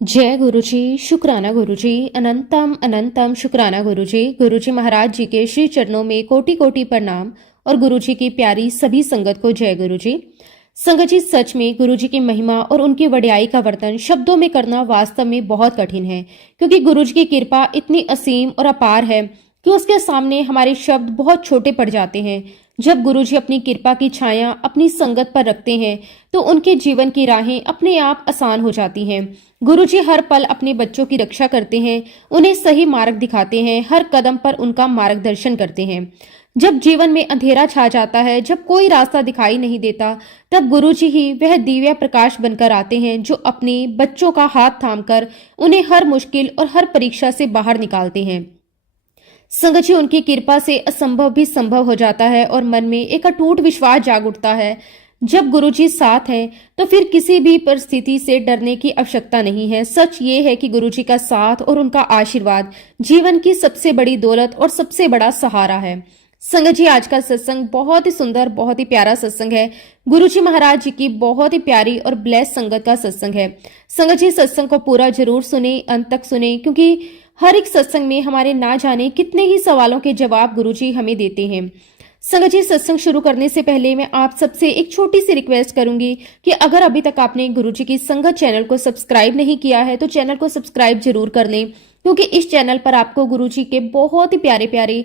जय गुरुजी, शुक्राना गुरुजी, अनंतम अनंतम शुक्राना गुरुजी। गुरुजी महाराज जी के श्री चरणों में कोटि कोटि प्रणाम और गुरुजी की प्यारी सभी संगत को जय गुरुजी। संगत जी, सच में गुरुजी की महिमा और उनकी वड्याई का वर्णन शब्दों में करना वास्तव में बहुत कठिन है, क्योंकि गुरुजी की कृपा इतनी असीम और अपार है कि उसके सामने हमारे शब्द बहुत छोटे पड़ जाते हैं। जब गुरुजी अपनी कृपा की छाया अपनी संगत पर रखते हैं तो उनके जीवन की राहें अपने आप आसान हो जाती हैं। गुरुजी हर पल अपने बच्चों की रक्षा करते हैं, उन्हें सही मार्ग दिखाते हैं, हर कदम पर उनका मार्गदर्शन करते हैं। जब जीवन में अंधेरा छा जाता है, जब कोई रास्ता दिखाई नहीं देता, तब गुरुजी ही वह दिव्य प्रकाश बनकर आते हैं जो अपने बच्चों का हाथ थामकर उन्हें हर मुश्किल और हर परीक्षा से बाहर निकालते हैं। संगत जी, उनकी कृपा से असंभव भी संभव हो जाता है और मन में एक अटूट विश्वास जाग उठता है। जब गुरुजी साथ हैं तो फिर किसी भी परिस्थिति से डरने की आवश्यकता नहीं है। सच ये है कि गुरुजी का साथ और उनका आशीर्वाद जीवन की सबसे बड़ी दौलत और सबसे बड़ा सहारा है। संगत जी, आज का सत्संग बहुत ही सुंदर, बहुत ही प्यारा सत्संग है। गुरुजी महाराज जी की बहुत ही प्यारी और ब्लेस संगत का सत्संग है। संगत जी, सत्संग को पूरा जरूर सुने, अंत तक सुने, क्योंकि हर एक सत्संग में हमारे ना जाने कितने ही सवालों के जवाब गुरुजी हमें देते हैं। संगत जी, सत्संग शुरू करने से पहले मैं आप सबसे एक छोटी सी रिक्वेस्ट करूंगी कि अगर अभी तक आपने गुरुजी की संगत चैनल को सब्सक्राइब नहीं किया है तो चैनल को सब्सक्राइब जरूर कर लें, क्योंकि इस चैनल पर आपको गुरुजी के बहुत ही प्यारे प्यारे,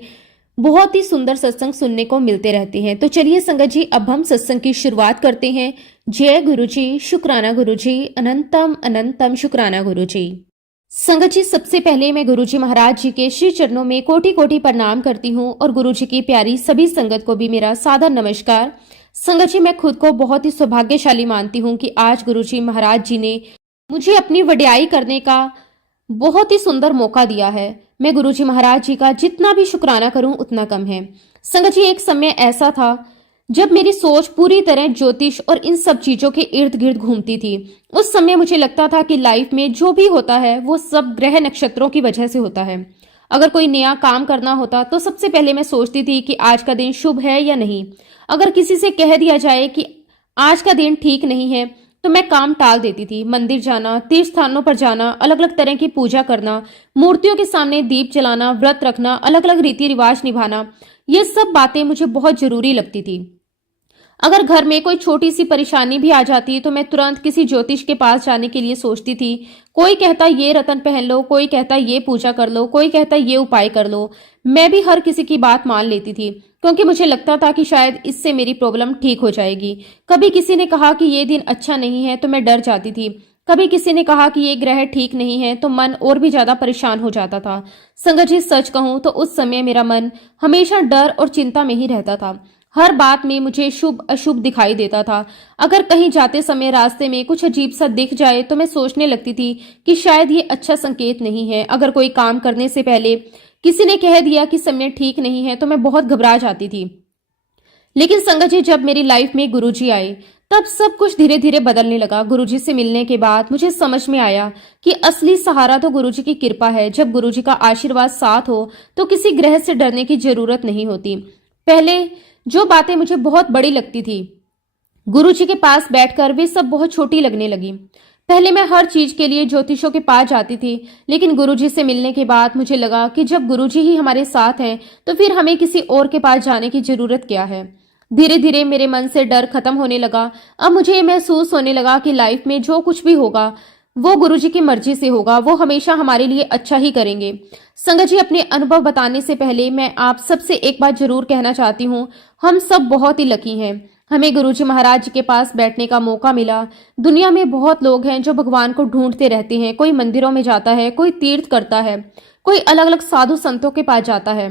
बहुत ही सुंदर सत्संग सुनने को मिलते रहते हैं। तो चलिए संगत जी, अब हम सत्संग की शुरुआत करते हैं। जय गुरुजी, शुक्राना गुरुजी, अनंतम अनंतम शुक्राना गुरुजी। संगत जी, सबसे पहले मैं गुरुजी महाराज जी के श्री चरणों में कोटि कोटि प्रणाम करती हूँ और गुरुजी की प्यारी सभी संगत को भी मेरा सादर नमस्कार। संगत जी, मैं खुद को बहुत ही सौभाग्यशाली मानती हूँ कि आज गुरुजी महाराज जी ने मुझे अपनी वड्याई करने का बहुत ही सुंदर मौका दिया है। मैं गुरुजी महाराज जी का जितना भी शुक्राना करूं उतना कम है। संगत जी, एक समय ऐसा था जब मेरी सोच पूरी तरह ज्योतिष और इन सब चीजों के इर्द गिर्द घूमती थी। उस समय मुझे लगता था कि लाइफ में जो भी होता है वो सब ग्रह नक्षत्रों की वजह से होता है। अगर कोई नया काम करना होता तो सबसे पहले मैं सोचती थी कि आज का दिन शुभ है या नहीं। अगर किसी से कह दिया जाए कि आज का दिन ठीक नहीं है तो मैं काम टाल देती थी। मंदिर जाना, तीर्थ स्थानों पर जाना, अलग अलग तरह की पूजा करना, मूर्तियों के सामने दीप जलाना, व्रत रखना, अलग अलग रीति रिवाज निभाना, ये सब बातें मुझे बहुत जरूरी लगती थी। अगर घर में कोई छोटी सी परेशानी भी आ जाती तो मैं तुरंत किसी ज्योतिष के पास जाने के लिए सोचती थी। कोई कहता ये रतन पहन लो, कोई कहता ये पूजा कर लो, कोई कहता ये उपाय कर लो। मैं भी हर किसी की बात मान लेती थी, क्योंकि मुझे लगता था कि शायद इससे मेरी प्रॉब्लम ठीक हो जाएगी। कभी किसी ने कहा कि ये दिन अच्छा नहीं है तो मैं डर जाती थी। कभी किसी ने कहा कि ये ग्रह ठीक नहीं है तो मन और भी ज्यादा परेशान हो जाता था। संगत जी, सच कहूं तो उस समय मेरा मन हमेशा डर और चिंता में ही रहता था। हर बात में मुझे शुभ अशुभ दिखाई देता था। अगर कहीं जाते समय रास्ते में कुछ अजीब सा दिख जाए तो मैं सोचने लगती थी कि शायद ये अच्छा संकेत नहीं है। अगर कोई काम करने से पहले किसी ने कह दिया कि समय ठीक नहीं है तो मैं बहुत घबरा जाती थी। लेकिन संगत जी, जब मेरी लाइफ में गुरुजी आए तब सब कुछ धीरे धीरे बदलने लगा। गुरुजी से मिलने के बाद मुझे समझ में आया कि असली सहारा तो गुरुजी की कृपा है। जब गुरुजी का आशीर्वाद साथ हो तो किसी ग्रह से डरने की जरूरत नहीं होती। पहले जो बातें मुझे बहुत बड़ी लगती थी, गुरुजी के पास बैठकर वे सब बहुत छोटी लगने लगी। पहले मैं हर चीज के लिए ज्योतिषों के पास जाती थी, लेकिन गुरुजी से मिलने के बाद मुझे लगा कि जब गुरुजी ही हमारे साथ हैं तो फिर हमें किसी और के पास जाने की जरूरत क्या है। धीरे धीरे मेरे मन से डर खत्म होने लगा। अब मुझे ये महसूस होने लगा कि लाइफ में जो कुछ भी होगा वो गुरुजी की मर्जी से होगा, वो हमेशा हमारे लिए अच्छा ही करेंगे। संगत जी, अपने अनुभव बताने से पहले मैं आप सबसे एक बात जरूर कहना चाहती हूँ। हम सब बहुत ही लकी हैं, हमें गुरुजी महाराज जी के पास बैठने का मौका मिला। दुनिया में बहुत लोग हैं जो भगवान को ढूंढते रहते हैं। कोई मंदिरों में जाता है, कोई तीर्थ करता है, कोई अलग अलग साधु संतों के पास जाता है,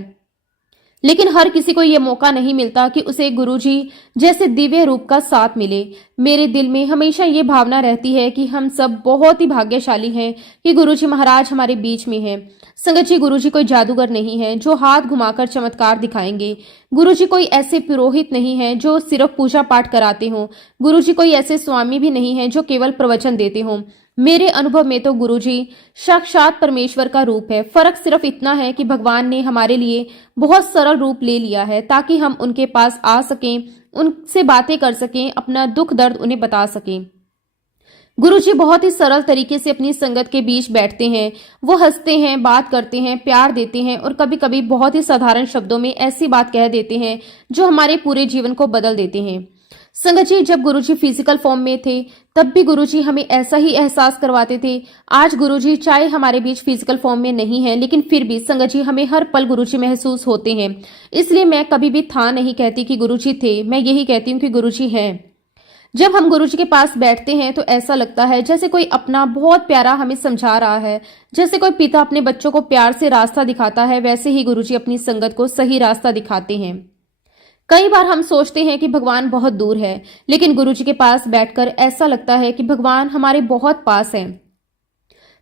लेकिन हर किसी को यह मौका नहीं मिलता कि उसे गुरुजी जैसे दिव्य रूप का साथ मिले। मेरे दिल में हमेशा ये भावना रहती है कि हम सब बहुत ही भाग्यशाली हैं कि गुरुजी महाराज हमारे बीच में हैं। संगत जी, गुरुजी कोई जादूगर नहीं है जो हाथ घुमाकर चमत्कार दिखाएंगे। गुरुजी कोई ऐसे पुरोहित नहीं है जो सिर्फ पूजा पाठ कराते हों। गुरुजी कोई ऐसे स्वामी भी नहीं है जो केवल प्रवचन देते हों। मेरे अनुभव में तो गुरुजी साक्षात परमेश्वर का रूप है। फर्क सिर्फ इतना है कि भगवान ने हमारे लिए बहुत सरल रूप ले लिया है ताकि हम उनके पास आ सकें, उनसे बातें कर सकें, अपना दुख दर्द उन्हें बता सकें। गुरुजी बहुत ही सरल तरीके से अपनी संगत के बीच बैठते हैं। वो हंसते हैं, बात करते हैं, प्यार देते हैं और कभी कभी बहुत ही साधारण शब्दों में ऐसी बात कह देते हैं जो हमारे पूरे जीवन को बदल देते हैं। संगत जी, जब गुरुजी फिजिकल फॉर्म में थे तब भी गुरुजी हमें ऐसा ही एहसास करवाते थे। आज गुरुजी चाहे हमारे बीच फिजिकल फॉर्म में नहीं है, लेकिन फिर भी संगत जी हमें हर पल गुरुजी महसूस होते हैं। इसलिए मैं कभी भी था नहीं कहती कि गुरुजी थे, मैं यही कहती हूँ कि गुरुजी हैं। जब हम गुरुजी के पास बैठते हैं तो ऐसा लगता है जैसे कोई अपना बहुत प्यारा हमें समझा रहा है। जैसे कोई पिता अपने बच्चों को प्यार से रास्ता दिखाता है, वैसे ही गुरुजी अपनी संगत को सही रास्ता दिखाते हैं। कई बार हम सोचते हैं कि भगवान बहुत दूर है, लेकिन गुरुजी के पास बैठकर ऐसा लगता है कि भगवान हमारे बहुत पास है।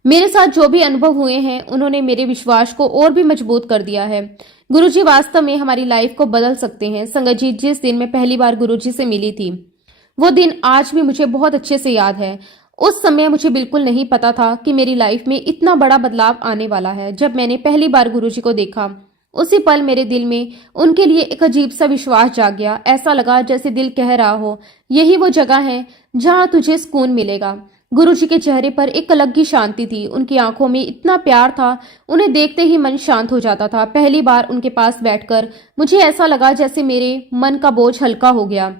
मेरे साथ जो भी अनुभव हुए हैं उन्होंने मेरे विश्वास को और भी मजबूत कर दिया है। गुरुजी वास्तव में हमारी लाइफ को बदल सकते हैं। संगत जी, जिस दिन मैं पहली बार गुरुजी से मिली थी वो दिन आज भी मुझे बहुत अच्छे से याद है। उस समय मुझे बिल्कुल नहीं पता था कि मेरी लाइफ में इतना बड़ा बदलाव आने वाला है। जब मैंने पहली बार गुरुजी को देखा, उसी पल मेरे दिल में उनके लिए एक अजीब सा विश्वास जाग गया। ऐसा लगा जैसे दिल कह रहा हो, यही वो जगह है जहां तुझे सुकून मिलेगा। गुरुजी के चेहरे पर एक अलग ही शांति थी। उनकी आंखों में इतना प्यार था, उन्हें देखते ही मन शांत हो जाता था। पहली बार उनके पास बैठकर मुझे ऐसा लगा जैसे मेरे मन का बोझ हल्का हो गया।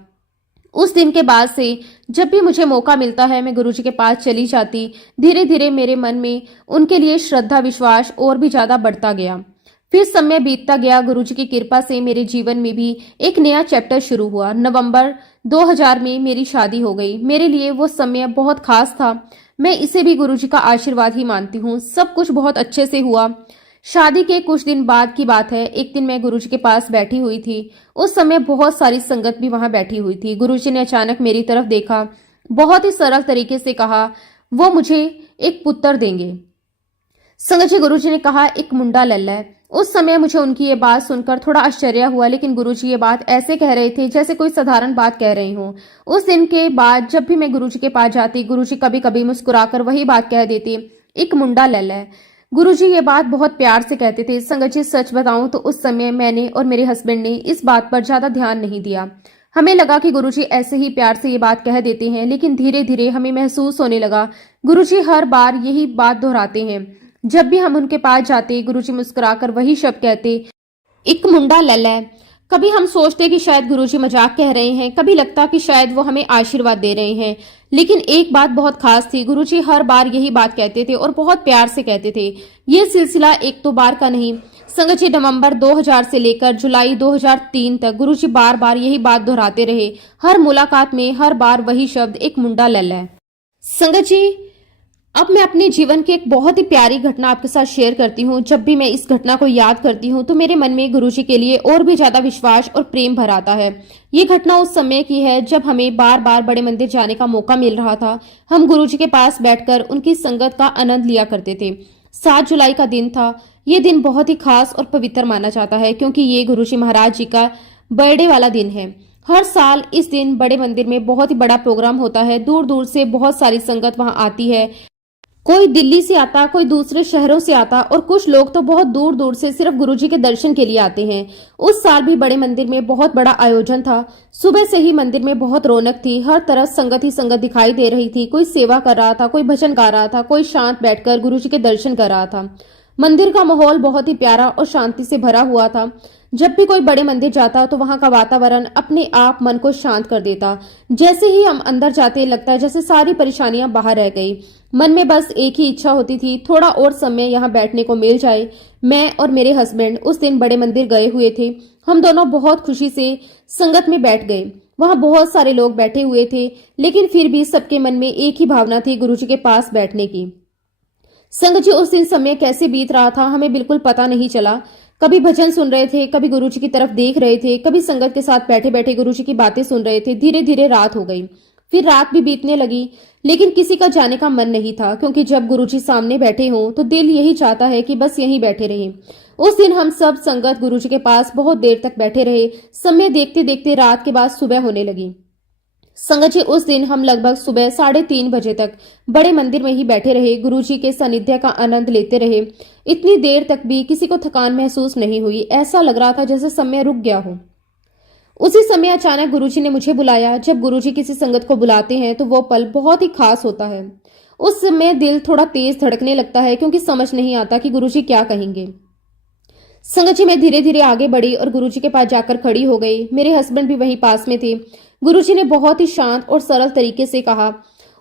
उस दिन के बाद से जब भी मुझे मौका मिलता है मैं गुरुजी के पास चली जाती। धीरे धीरे मेरे मन में उनके लिए श्रद्धा, विश्वास और भी ज्यादा बढ़ता गया। फिर समय बीतता गया। गुरुजी की कृपा से मेरे जीवन में भी एक नया चैप्टर शुरू हुआ। नवंबर 2000 में मेरी शादी हो गई। मेरे लिए वो समय बहुत खास था। मैं इसे भी गुरुजी का आशीर्वाद ही मानती हूँ। सब कुछ बहुत अच्छे से हुआ। शादी के कुछ दिन बाद की बात है। एक दिन मैं गुरुजी के पास बैठी हुई थी। उस समय बहुत सारी संगत भी वहां बैठी हुई थी। गुरुजी ने अचानक मेरी तरफ देखा, बहुत ही सरल तरीके से कहा, वो मुझे एक पुत्र देंगे। संगत जी, गुरुजी ने कहा एक मुंडा लल्ला है। उस समय मुझे उनकी ये बात सुनकर थोड़ा आश्चर्य हुआ, लेकिन गुरुजी ये बात ऐसे कह रहे थे जैसे कोई साधारण बात कह रही हूँ। उस दिन के बाद जब भी मैं गुरुजी के पास जाती, गुरुजी कभी कभी मुस्कुराकर वही बात कह देती, एक मुंडा लल्ला है। गुरुजी ये बात बहुत प्यार से कहते थे। संगत जी, सच बताऊं तो उस समय मैंने और मेरे हस्बैंड ने इस बात पर ज्यादा ध्यान नहीं दिया। हमें लगा कि गुरुजी ऐसे ही प्यार से ये बात कह देते हैं, लेकिन धीरे धीरे हमें महसूस होने लगा गुरुजी हर बार यही बात दोहराते हैं। जब भी हम उनके पास जाते, गुरुजी मुस्कुराकर वही शब्द कहते, एक मुंडा लल्ला है। कभी हम सोचते कि शायद गुरुजी मजाक कह रहे हैं, कभी लगता कि शायद वो हमें आशीर्वाद दे रहे हैं, लेकिन एक बात बहुत खास थी। गुरुजी हर बार यही बात कहते थे और बहुत प्यार से कहते थे। ये सिलसिला एक दो बार का नहीं। संगत जी, नवंबर 2000 से लेकर जुलाई 2003 तक गुरुजी बार बार यही बात दोहराते रहे। हर मुलाकात में हर बार वही शब्द, एक मुंडा लल्ला है। संगत जी, अब मैं अपने जीवन की एक बहुत ही प्यारी घटना आपके साथ शेयर करती हूँ। जब भी मैं इस घटना को याद करती हूँ तो मेरे मन में गुरुजी के लिए और भी ज्यादा विश्वास और प्रेम भर आता है। ये घटना उस समय की है जब हमें बार बार बड़े मंदिर जाने का मौका मिल रहा था। हम गुरुजी के पास बैठकर उनकी संगत का आनंद लिया करते थे। 7 जुलाई का दिन था। ये दिन बहुत ही खास और पवित्र माना जाता है क्योंकि ये गुरुजी महाराज जी का बर्थडे वाला दिन है। हर साल इस दिन बड़े मंदिर में बहुत ही बड़ा प्रोग्राम होता है। दूर दूर से बहुत सारी संगत वहां आती है। कोई दिल्ली से आता, कोई दूसरे शहरों से आता और कुछ लोग तो बहुत दूर दूर से सिर्फ गुरुजी के दर्शन के लिए आते हैं। उस साल भी बड़े मंदिर में बहुत बड़ा आयोजन था। सुबह से ही मंदिर में बहुत रौनक थी। हर तरफ संगत ही संगत दिखाई दे रही थी। कोई सेवा कर रहा था, कोई भजन गा रहा था, कोई शांत बैठकर गुरुजी के दर्शन कर रहा था। मंदिर का माहौल बहुत ही प्यारा और शांति से भरा हुआ था। जब भी कोई बड़े मंदिर जाता तो वहां का वातावरण अपने आप मन को शांत कर देता। जैसे ही हम अंदर जाते लगता है जैसे सारी परेशानियां बाहर रह गई। मन में बस एक ही इच्छा होती थी, थोड़ा और समय यहाँ बैठने को मिल जाए। मैं और मेरे हस्बैंड उस दिन बड़े मंदिर गए हुए थे। हम दोनों बहुत खुशी से संगत में बैठ गए। वहां बहुत सारे लोग बैठे हुए थे, लेकिन फिर भी सबके मन में एक ही भावना थी, गुरुजी के पास बैठने की। संगत जी, उस दिन समय कैसे बीत रहा था हमें बिल्कुल पता नहीं चला। कभी भजन सुन रहे थे, कभी गुरुजी की तरफ देख रहे थे, कभी संगत के साथ बैठे बैठे गुरुजी की बातें सुन रहे थे। धीरे धीरे रात हो गई। फिर रात भी बीतने लगी, लेकिन किसी का जाने का मन नहीं था क्योंकि जब गुरुजी सामने बैठे हों तो दिल यही चाहता है कि बस यहीं बैठे रहें। उस दिन हम सब संगत गुरुजी के पास बहुत देर तक बैठे रहे। समय देखते देखते रात के बाद सुबह होने लगी। संगत जी, उस दिन हम लगभग सुबह 3:30 बजे तक बड़े मंदिर में ही बैठे रहे, गुरुजी के सानिध्य का आनंद लेते रहे। इतनी देर तक भी किसी को थकान महसूस नहीं हुई। ऐसा लग रहा था जैसे समय रुक गया हो। उसी समय अचानक गुरुजी ने मुझे बुलाया। जब गुरुजी किसी संगत को बुलाते हैं तो वो पल बहुत ही खास होता है। उस समय दिल थोड़ा तेज धड़कने लगता है क्योंकि समझ नहीं आता कि गुरुजी क्या कहेंगे। संगत जी, मैं धीरे धीरे आगे बढ़ी और गुरुजी के पास जाकर खड़ी हो गई। मेरे हस्बैंड भी वहीं पास में थे। गुरुजी ने बहुत ही शांत और सरल तरीके से कहा।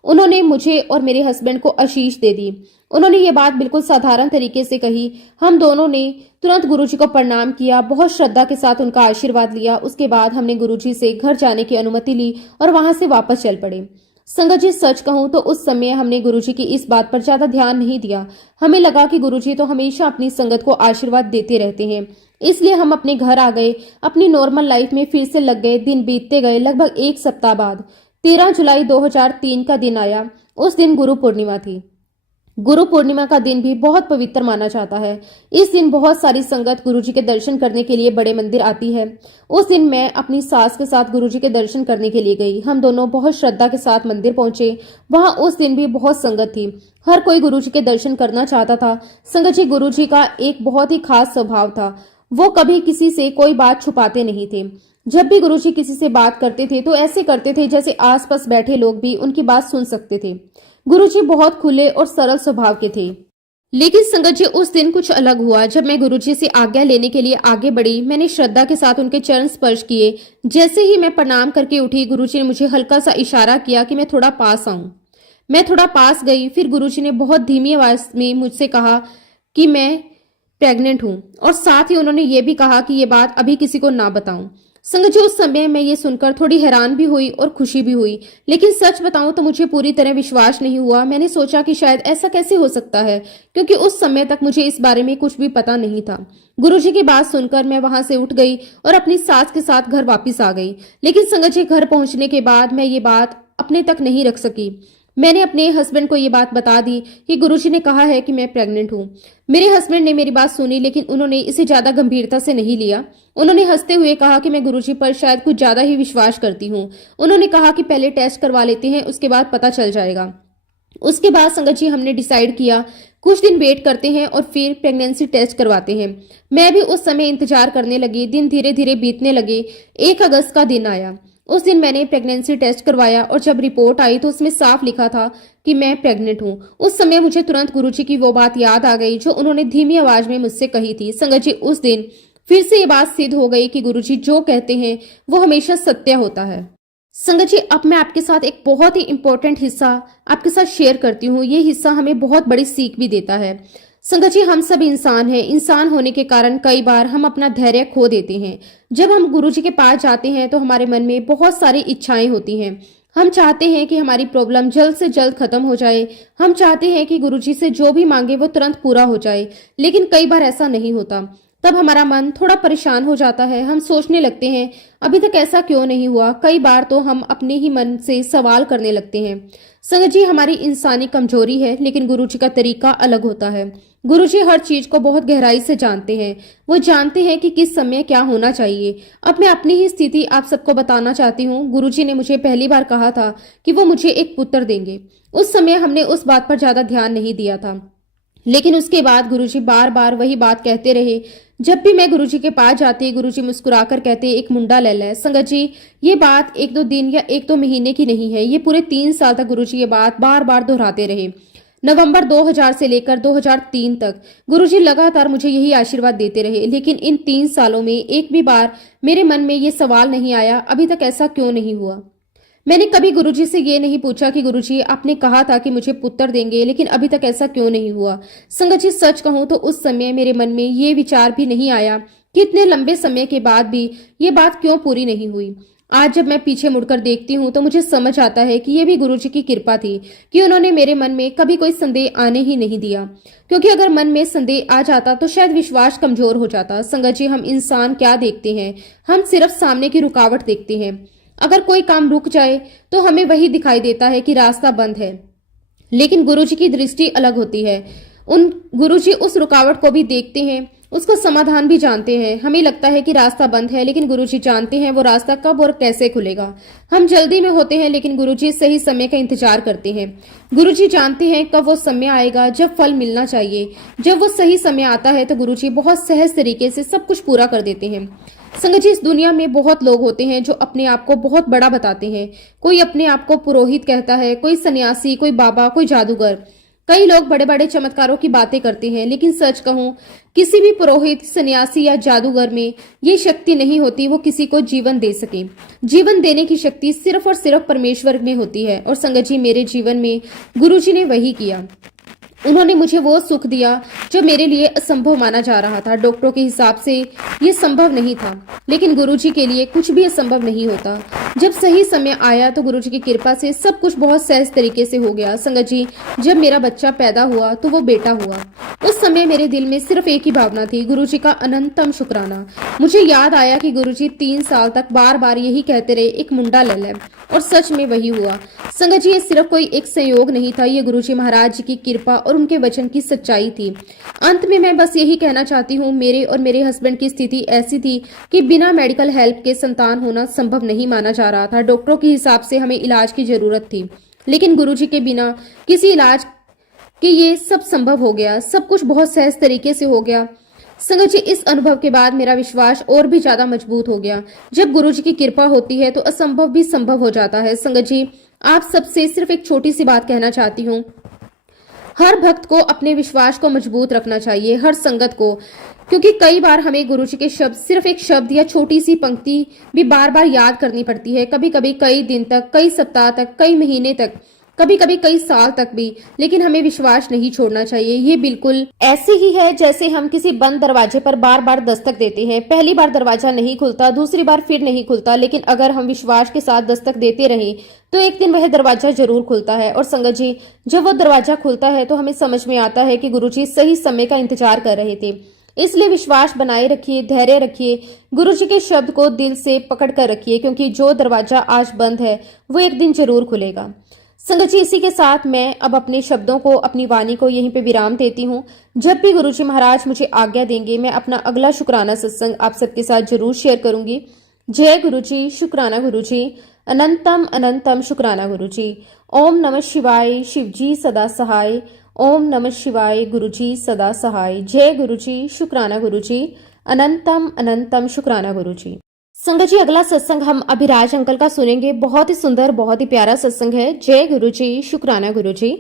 उन्होंने मुझे और मेरे हस्बैंड को आशीष दे दी। उन्होंने ये बात बिल्कुल साधारण तरीके से कही। हम दोनों ने तुरंत गुरुजी को प्रणाम किया, बहुत श्रद्धा के साथ उनका आशीर्वाद लिया। उसके बाद हमने गुरुजी से घर जाने की अनुमति ली और वहां से वापस चल पड़े। संगत जी, सच कहूं तो उस समय हमने गुरुजी की इस बात पर ज्यादा ध्यान नहीं दिया। हमें लगा कि गुरुजी तो हमेशा अपनी संगत को आशीर्वाद देते रहते हैं, इसलिए हम अपने घर आ गए, अपनी नॉर्मल लाइफ में फिर से लग गए। दिन बीतते गए। लगभग एक सप्ताह बाद 13 जुलाई 2003 का दिन आया। उस दिन गुरु पूर्णिमा थी। गुरु पूर्णिमा का दिन भी बहुत पवित्र माना जाता है। इस दिन बहुत सारी संगत गुरुजी के दर्शन करने के लिए बड़े मंदिर आती है। उस दिन मैं अपनी सास के साथ गुरुजी के दर्शन करने के लिए गई। हम दोनों बहुत श्रद्धा के साथ मंदिर पहुंचे। वहां उस दिन भी बहुत संगत थी। हर कोई गुरुजी के दर्शन करना चाहता था। संगत जी, गुरुजी का एक बहुत ही खास स्वभाव था। वो कभी किसी से कोई बात छुपाते नहीं थे। जब भी गुरुजी किसी से बात करते थे तो ऐसे करते थे जैसे आसपास बैठे लोग भी उनकी बात सुन सकते थे। गुरुजी बहुत खुले और सरल स्वभाव के थे। लेकिन संगत जी, उस दिन कुछ अलग हुआ। जब मैं गुरुजी से आज्ञा लेने के लिए आगे बढ़ी, मैंने श्रद्धा के साथ उनके चरण स्पर्श किए। जैसे ही मैं प्रणाम करके उठी, गुरुजी ने मुझे हल्का सा इशारा किया कि मैं थोड़ा पास आऊं। मैं थोड़ा पास गई। फिर गुरुजी ने बहुत धीमी आवाज में मुझसे कहा कि मैं प्रेग्नेंट हूं और साथ ही उन्होंने ये भी कहा कि ये बात अभी किसी को ना बताऊं। संगत जी, उस समय मैं ये सुनकर थोड़ी हैरान भी हुई और खुशी भी हुई, लेकिन सच बताऊं तो मुझे पूरी तरह विश्वास नहीं हुआ। मैंने सोचा कि शायद ऐसा कैसे हो सकता है, क्योंकि उस समय तक मुझे इस बारे में कुछ भी पता नहीं था। गुरुजी की बात सुनकर मैं वहां से उठ गई और अपनी सास के साथ घर वापिस आ गई। लेकिन संगत जी, घर पहुंचने के बाद मैं ये बात अपने तक नहीं रख सकी। मैंने अपने हस्बैंड को ये बात बता दी कि गुरुजी ने कहा है कि मैं प्रेग्नेंट हूँ। मेरे हस्बैंड ने मेरी बात सुनी, लेकिन उन्होंने इसे ज्यादा गंभीरता से नहीं लिया। उन्होंने हंसते हुए कहा कि मैं गुरुजी पर शायद कुछ ज्यादा ही विश्वास करती हूँ। उन्होंने कहा कि पहले टेस्ट करवा लेते हैं, उसके बाद पता चल जाएगा। उसके बाद संगत जी, हमने डिसाइड किया कुछ दिन वेट करते हैं और फिर प्रेगनेंसी टेस्ट करवाते हैं। मैं भी उस समय इंतजार करने लगी। दिन धीरे धीरे बीतने लगे। 1 अगस्त का दिन आया। उस दिन मैंने प्रेगनेंसी टेस्ट करवाया और जब रिपोर्ट आई तो उसमें साफ लिखा था कि मैं प्रेग्नेंट हूँ। उस समय मुझे तुरंत गुरुजी की वो बात याद आ गई जो उन्होंने धीमी आवाज में मुझसे कही थी। संगत जी, उस दिन फिर से ये बात सिद्ध हो गई कि गुरुजी जो कहते हैं वो हमेशा सत्य होता है। संगत जी, अब मैं आपके साथ एक बहुत ही इंपॉर्टेंट हिस्सा आपके साथ शेयर करती हूँ। ये हिस्सा हमें बहुत बड़ी सीख भी देता है। संगत जी, हम सब इंसान हैं। इंसान होने के कारण कई बार हम अपना धैर्य खो देते हैं। जब हम गुरुजी के पास जाते हैं तो हमारे मन में बहुत सारी इच्छाएं होती हैं। हम चाहते हैं कि हमारी प्रॉब्लम जल्द से जल्द खत्म हो जाए। हम चाहते हैं कि गुरुजी से जो भी मांगे वो तुरंत पूरा हो जाए, लेकिन कई बार ऐसा नहीं होता। तब हमारा मन थोड़ा परेशान हो जाता है। हम सोचने लगते हैं अभी तक ऐसा क्यों नहीं हुआ। कई बार तो हम अपने ही मन से सवाल करने लगते हैं। संगत जी, हमारी इंसानी कमजोरी है, लेकिन गुरुजी का तरीका अलग होता है। गुरुजी हर चीज को बहुत गहराई से जानते हैं। वो जानते हैं कि किस समय क्या होना चाहिए। अब मैं अपनी ही स्थिति आप सबको बताना चाहती हूँ। गुरुजी ने मुझे पहली बार कहा था कि वो मुझे एक पुत्र देंगे। उस समय हमने उस बात पर ज्यादा ध्यान नहीं दिया था, लेकिन उसके बाद गुरुजी बार बार वही बात कहते रहे। जब भी मैं गुरुजी के पास जाती, गुरुजी मुस्कुराकर कहते, एक मुंडा ले ले। संगत जी, ये बात 1-2 दिन या 1-2 महीने की नहीं है। ये पूरे 3 साल तक गुरुजी ये बात बार बार दोहराते रहे। नवंबर 2000 से लेकर 2003 तक गुरुजी लगातार मुझे यही आशीर्वाद देते रहे। लेकिन इन 3 सालों में एक भी बार मेरे मन में ये सवाल नहीं आया, अभी तक ऐसा क्यों नहीं हुआ। मैंने कभी गुरुजी से ये नहीं पूछा कि गुरुजी, आपने कहा था कि मुझे पुत्र देंगे, लेकिन अभी तक ऐसा क्यों नहीं हुआ। संगत जी, सच कहूं तो उस समय मेरे मन में ये विचार भी नहीं आया कि इतने लंबे समय के बाद भी ये बात क्यों पूरी नहीं हुई। आज जब मैं पीछे मुड़कर देखती हूँ तो मुझे समझ आता है कि ये भी गुरुजी की कृपा थी कि उन्होंने मेरे मन में कभी कोई संदेह आने ही नहीं दिया, क्योंकि अगर मन में संदेह आ जाता तो शायद विश्वास कमजोर हो जाता। संगत जी, हम इंसान क्या देखते हैं, हम सिर्फ सामने की रुकावट देखते हैं। अगर कोई काम रुक जाए तो हमें वही दिखाई देता है कि रास्ता बंद है, लेकिन गुरुजी की दृष्टि अलग होती है। गुरुजी उस रुकावट को भी देखते हैं, उसका समाधान भी जानते हैं। हमें लगता है कि रास्ता बंद है, लेकिन गुरुजी जानते हैं वो रास्ता कब और कैसे खुलेगा। हम जल्दी में होते हैं, लेकिन गुरुजी सही समय का इंतजार करते हैं। गुरुजी जानते हैं कब वो समय आएगा जब फल मिलना चाहिए। जब वो सही समय आता है तो गुरुजी बहुत सहज तरीके से सब कुछ पूरा कर देते हैं। संगत जी, इस दुनिया में बहुत लोग होते हैं जो अपने आप को बहुत बड़ा बताते हैं। कोई अपने आप को पुरोहित कहता है, कोई सन्यासी, कोई बाबा, कोई जादूगर। कई लोग बड़े बड़े चमत्कारों की बातें करते हैं, लेकिन सच कहूं, किसी भी पुरोहित, सन्यासी या जादूगर में ये शक्ति नहीं होती वो किसी को जीवन दे सके। जीवन देने की शक्ति सिर्फ और सिर्फ परमेश्वर में होती है। और संगत जी, मेरे जीवन में गुरुजी ने वही किया। उन्होंने मुझे वो सुख दिया जो मेरे लिए असंभव माना जा रहा था। डॉक्टरों के हिसाब से ये संभव नहीं था, लेकिन गुरुजी के लिए कुछ भी असंभव नहीं होता। जब सही समय आया तो गुरुजी की कृपा से सब कुछ बहुत सहज तरीके से हो गया। संगत जी, जब मेरा बच्चा पैदा हुआ तो वो बेटा हुआ। उस समय मेरे दिल में सिर्फ एक ही भावना थी, गुरुजी का अनंतम शुक्राना। मुझे याद आया कि गुरुजी 3 साल तक बार बार यही कहते रहे, एक मुंडा ले ले, और सच में वही हुआ। संगत जी, ये सिर्फ कोई एक संयोग नहीं था, ये गुरुजी महाराज जी की कृपा और उनके वचन की सच्चाई थी। अंत में मैं बस यही कहना चाहती हूँ, मेरे और मेरे हस्बैंड की स्थिति ऐसी थी कि बिना मेडिकल हेल्प के संतान होना संभव नहीं माना जा रहा था। डॉक्टरों के हिसाब से हमें इलाज की जरूरत थी, लेकिन गुरुजी के बिना किसी इलाज के ये सब संभव हो गया। सब कुछ बहुत सहज तरीके से हो गया। संगत जी, इस अनुभव के बाद मेरा विश्वास और भी ज्यादा मजबूत हो गया। जब गुरुजी की कृपा होती है तो असंभव भी संभव हो जाता है। संगत जी, आप सबसे सिर्फ एक छोटी सी बात कहना चाहती हूँ। हर भक्त को अपने विश्वास को मजबूत रखना चाहिए, हर संगत को, क्योंकि कई बार हमें गुरुजी के शब्द, सिर्फ एक शब्द या छोटी सी पंक्ति भी बार बार याद करनी पड़ती है। कभी कभी कई दिन तक, कई सप्ताह तक, कई महीने तक, कभी कभी कई साल तक भी। लेकिन हमें विश्वास नहीं छोड़ना चाहिए। ये बिल्कुल ऐसे ही है जैसे हम किसी बंद दरवाजे पर बार बार दस्तक देते हैं। पहली बार दरवाजा नहीं खुलता, दूसरी बार फिर नहीं खुलता, लेकिन अगर हम विश्वास के साथ दस्तक देते रहें तो एक दिन वह दरवाजा जरूर खुलता है। और संगत जी, जब वो दरवाजा खुलता है तो हमें समझ में आता है कि गुरुजी सही समय का इंतजार कर रहे थे। इसलिए विश्वास बनाए रखिए, धैर्य रखिए, गुरुजी के शब्द को दिल से पकड़ कर रखिए, क्योंकि जो दरवाजा आज बंद है वो एक दिन जरूर खुलेगा। संगत जी, इसी के साथ मैं अब अपने शब्दों को, अपनी वाणी को यहीं पे विराम देती हूँ। जब भी गुरुजी महाराज मुझे आज्ञा देंगे, मैं अपना अगला शुक्राना सत्संग आप सबके साथ जरूर शेयर करूंगी। जय गुरुजी, शुक्राना गुरुजी, अनंतम अनंतम शुक्राना गुरुजी। ओम नमः शिवाय, शिवजी सदा सहाय। ओम नमः शिवाय, गुरुजी सदा सहाय। जय गुरुजी, शुक्राना गुरुजी, अनंतम अनंतम शुक्राना गुरुजी। संगत जी, अगला सत्संग हम अभिराज अंकल का सुनेंगे। बहुत ही सुंदर, बहुत ही प्यारा सत्संग है। जय गुरुजी, शुक्राना गुरुजी।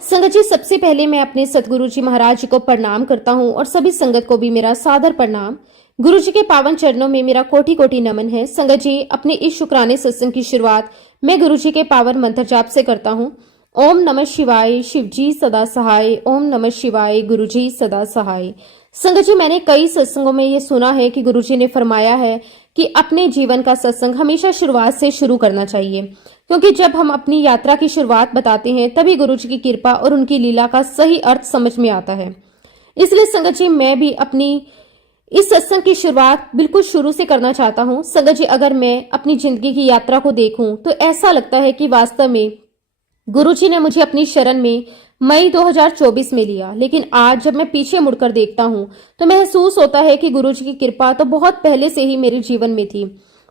संगत जी, सबसे पहले मैं अपने सतगुरु जी महाराज जी को प्रणाम करता हूँ और सभी संगत को भी मेरा सादर प्रणाम। गुरु जी के पावन चरणों में मेरा कोटि कोटि नमन है। संगत जी, अपने इस शुक्राने सत्संग की शुरुआत मैं गुरु जी के पावन मंत्र जाप से करता हूँ। ओम नमः शिवाय, शिवजी सदा सहाय। ओम नमः शिवाय, गुरुजी सदा सहाय। संगत जी, मैंने कई सत्संगों में ये सुना है कि गुरुजी ने फरमाया है कि अपने जीवन का सत्संग हमेशा शुरुआत से शुरू करना चाहिए, क्योंकि जब हम अपनी यात्रा की शुरुआत बताते हैं तभी गुरुजी की कृपा और उनकी लीला का सही अर्थ समझ में आता है। इसलिए संगत जी, मैं भी अपनी इस सत्संग की शुरुआत बिल्कुल शुरू से करना चाहता हूँ। संगत जी, अगर मैं अपनी जिंदगी की यात्रा को देखूं तो ऐसा लगता है कि वास्तव में गुरुजी ने मुझे अपनी शरण में मई 2024 में लिया, लेकिन आज जब मैं पीछे मुड़कर देखता हूं तो महसूस होता है कि गुरुजी की कृपा तो बहुत पहले से ही मेरे जीवन में थी,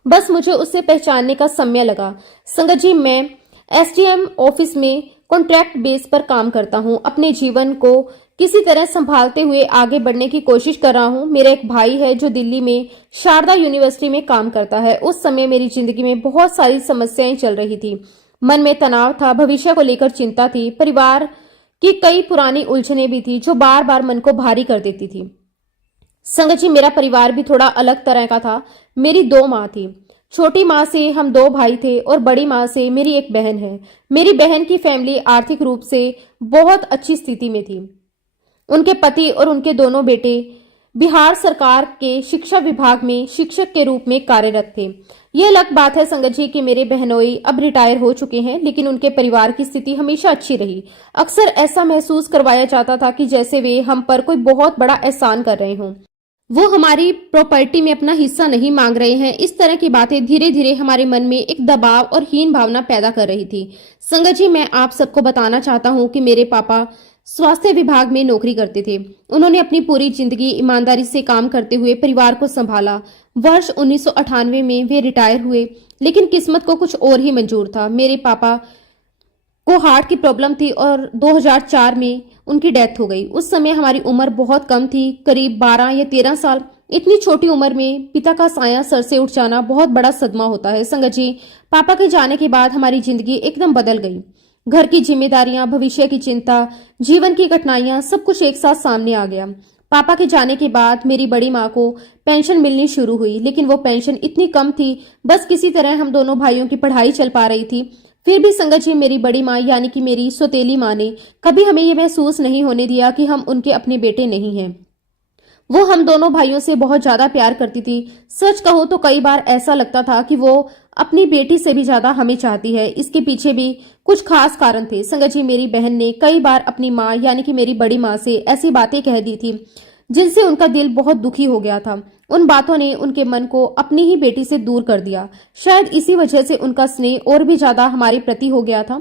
बस मुझे उसे पहचानने का समय लगा। संगत जी, मैं एसडीएम ऑफिस में कॉन्ट्रैक्ट बेस पर काम करता हूं। अपने जीवन को किसी तरह संभालते हुए आगे बढ़ने की कोशिश कर रहा हूं। मेरा एक भाई है जो दिल्ली में शारदा यूनिवर्सिटी में काम करता है। उस समय मेरी जिंदगी में बहुत सारी समस्याएं चल रही थी। मन में तनाव था, भविष्य को लेकर चिंता थी, परिवार की कई पुरानी उलझने भी थी जो बार बार मन को भारी कर देती थी। संगत जी, मेरा परिवार भी थोड़ा अलग तरह का था। मेरी 2 माँ थी। छोटी माँ से हम 2 भाई थे और बड़ी माँ से मेरी एक बहन है। मेरी बहन की फैमिली आर्थिक रूप से बहुत अच्छी स्थिति में थी। उनके पति और उनके दोनों बेटे बिहार सरकार के शिक्षा विभाग में शिक्षक के रूप में कार्यरत थे। यह अलग बात है संगत जी कि मेरे बहनोई अब रिटायर हो चुके हैं, लेकिन उनके परिवार की स्थिति हमेशा अच्छी रही। अक्सर ऐसा महसूस करवाया जाता था कि जैसे वे हम पर कोई बहुत बड़ा एहसान कर रहे हों, वो हमारी प्रॉपर्टी में अपना हिस्सा नहीं मांग रहे हैं। इस तरह की बातें धीरे धीरे हमारे मन में एक दबाव और हीन भावना पैदा कर रही थी। संगत जी, मैं आप सबको बताना चाहता हूँ कि मेरे पापा स्वास्थ्य विभाग में नौकरी करते थे। उन्होंने अपनी पूरी जिंदगी ईमानदारी से काम करते हुए परिवार को संभाला। वर्ष 1998 में वे रिटायर हुए, लेकिन किस्मत को कुछ और ही मंजूर था। मेरे पापा को हार्ट की प्रॉब्लम थी और 2004 में उनकी डेथ हो गई। उस समय हमारी उम्र बहुत कम थी, करीब 12 या 13 साल। इतनी छोटी उम्र में पिता का साया सर से उठ जाना बहुत बड़ा सदमा होता है। संगत जी, पापा के जाने के बाद हमारी जिंदगी एकदम बदल गई। घर की जिम्मेदारियां, भविष्य की चिंता, जीवन की कठिनाइयां, सब कुछ एक साथ सामने आ गया। पापा के जाने के बाद मेरी बड़ी माँ को पेंशन मिलनी शुरू हुई, लेकिन वो पेंशन इतनी कम थी, बस किसी तरह हम दोनों भाइयों की पढ़ाई चल पा रही थी। फिर भी संगत जी, मेरी बड़ी माँ यानी कि मेरी सौतेली माँ ने कभी हमें ये महसूस नहीं होने दिया कि हम उनके अपने बेटे नहीं हैं। वो हम दोनों भाइयों से बहुत ज्यादा प्यार करती थी। सच कहूं तो कई बार ऐसा लगता था कि वो अपनी बेटी से भी ज्यादा हमें चाहती है। इसके पीछे भी कुछ खास कारण थे। संगत जी, मेरी बहन ने कई बार अपनी माँ यानी कि मेरी बड़ी माँ से ऐसी बातें कह दी थी जिनसे उनका दिल बहुत दुखी हो गया था। उन बातों ने उनके मन को अपनी ही बेटी से दूर कर दिया। शायद इसी वजह से उनका स्नेह और भी ज्यादा हमारे प्रति हो गया था।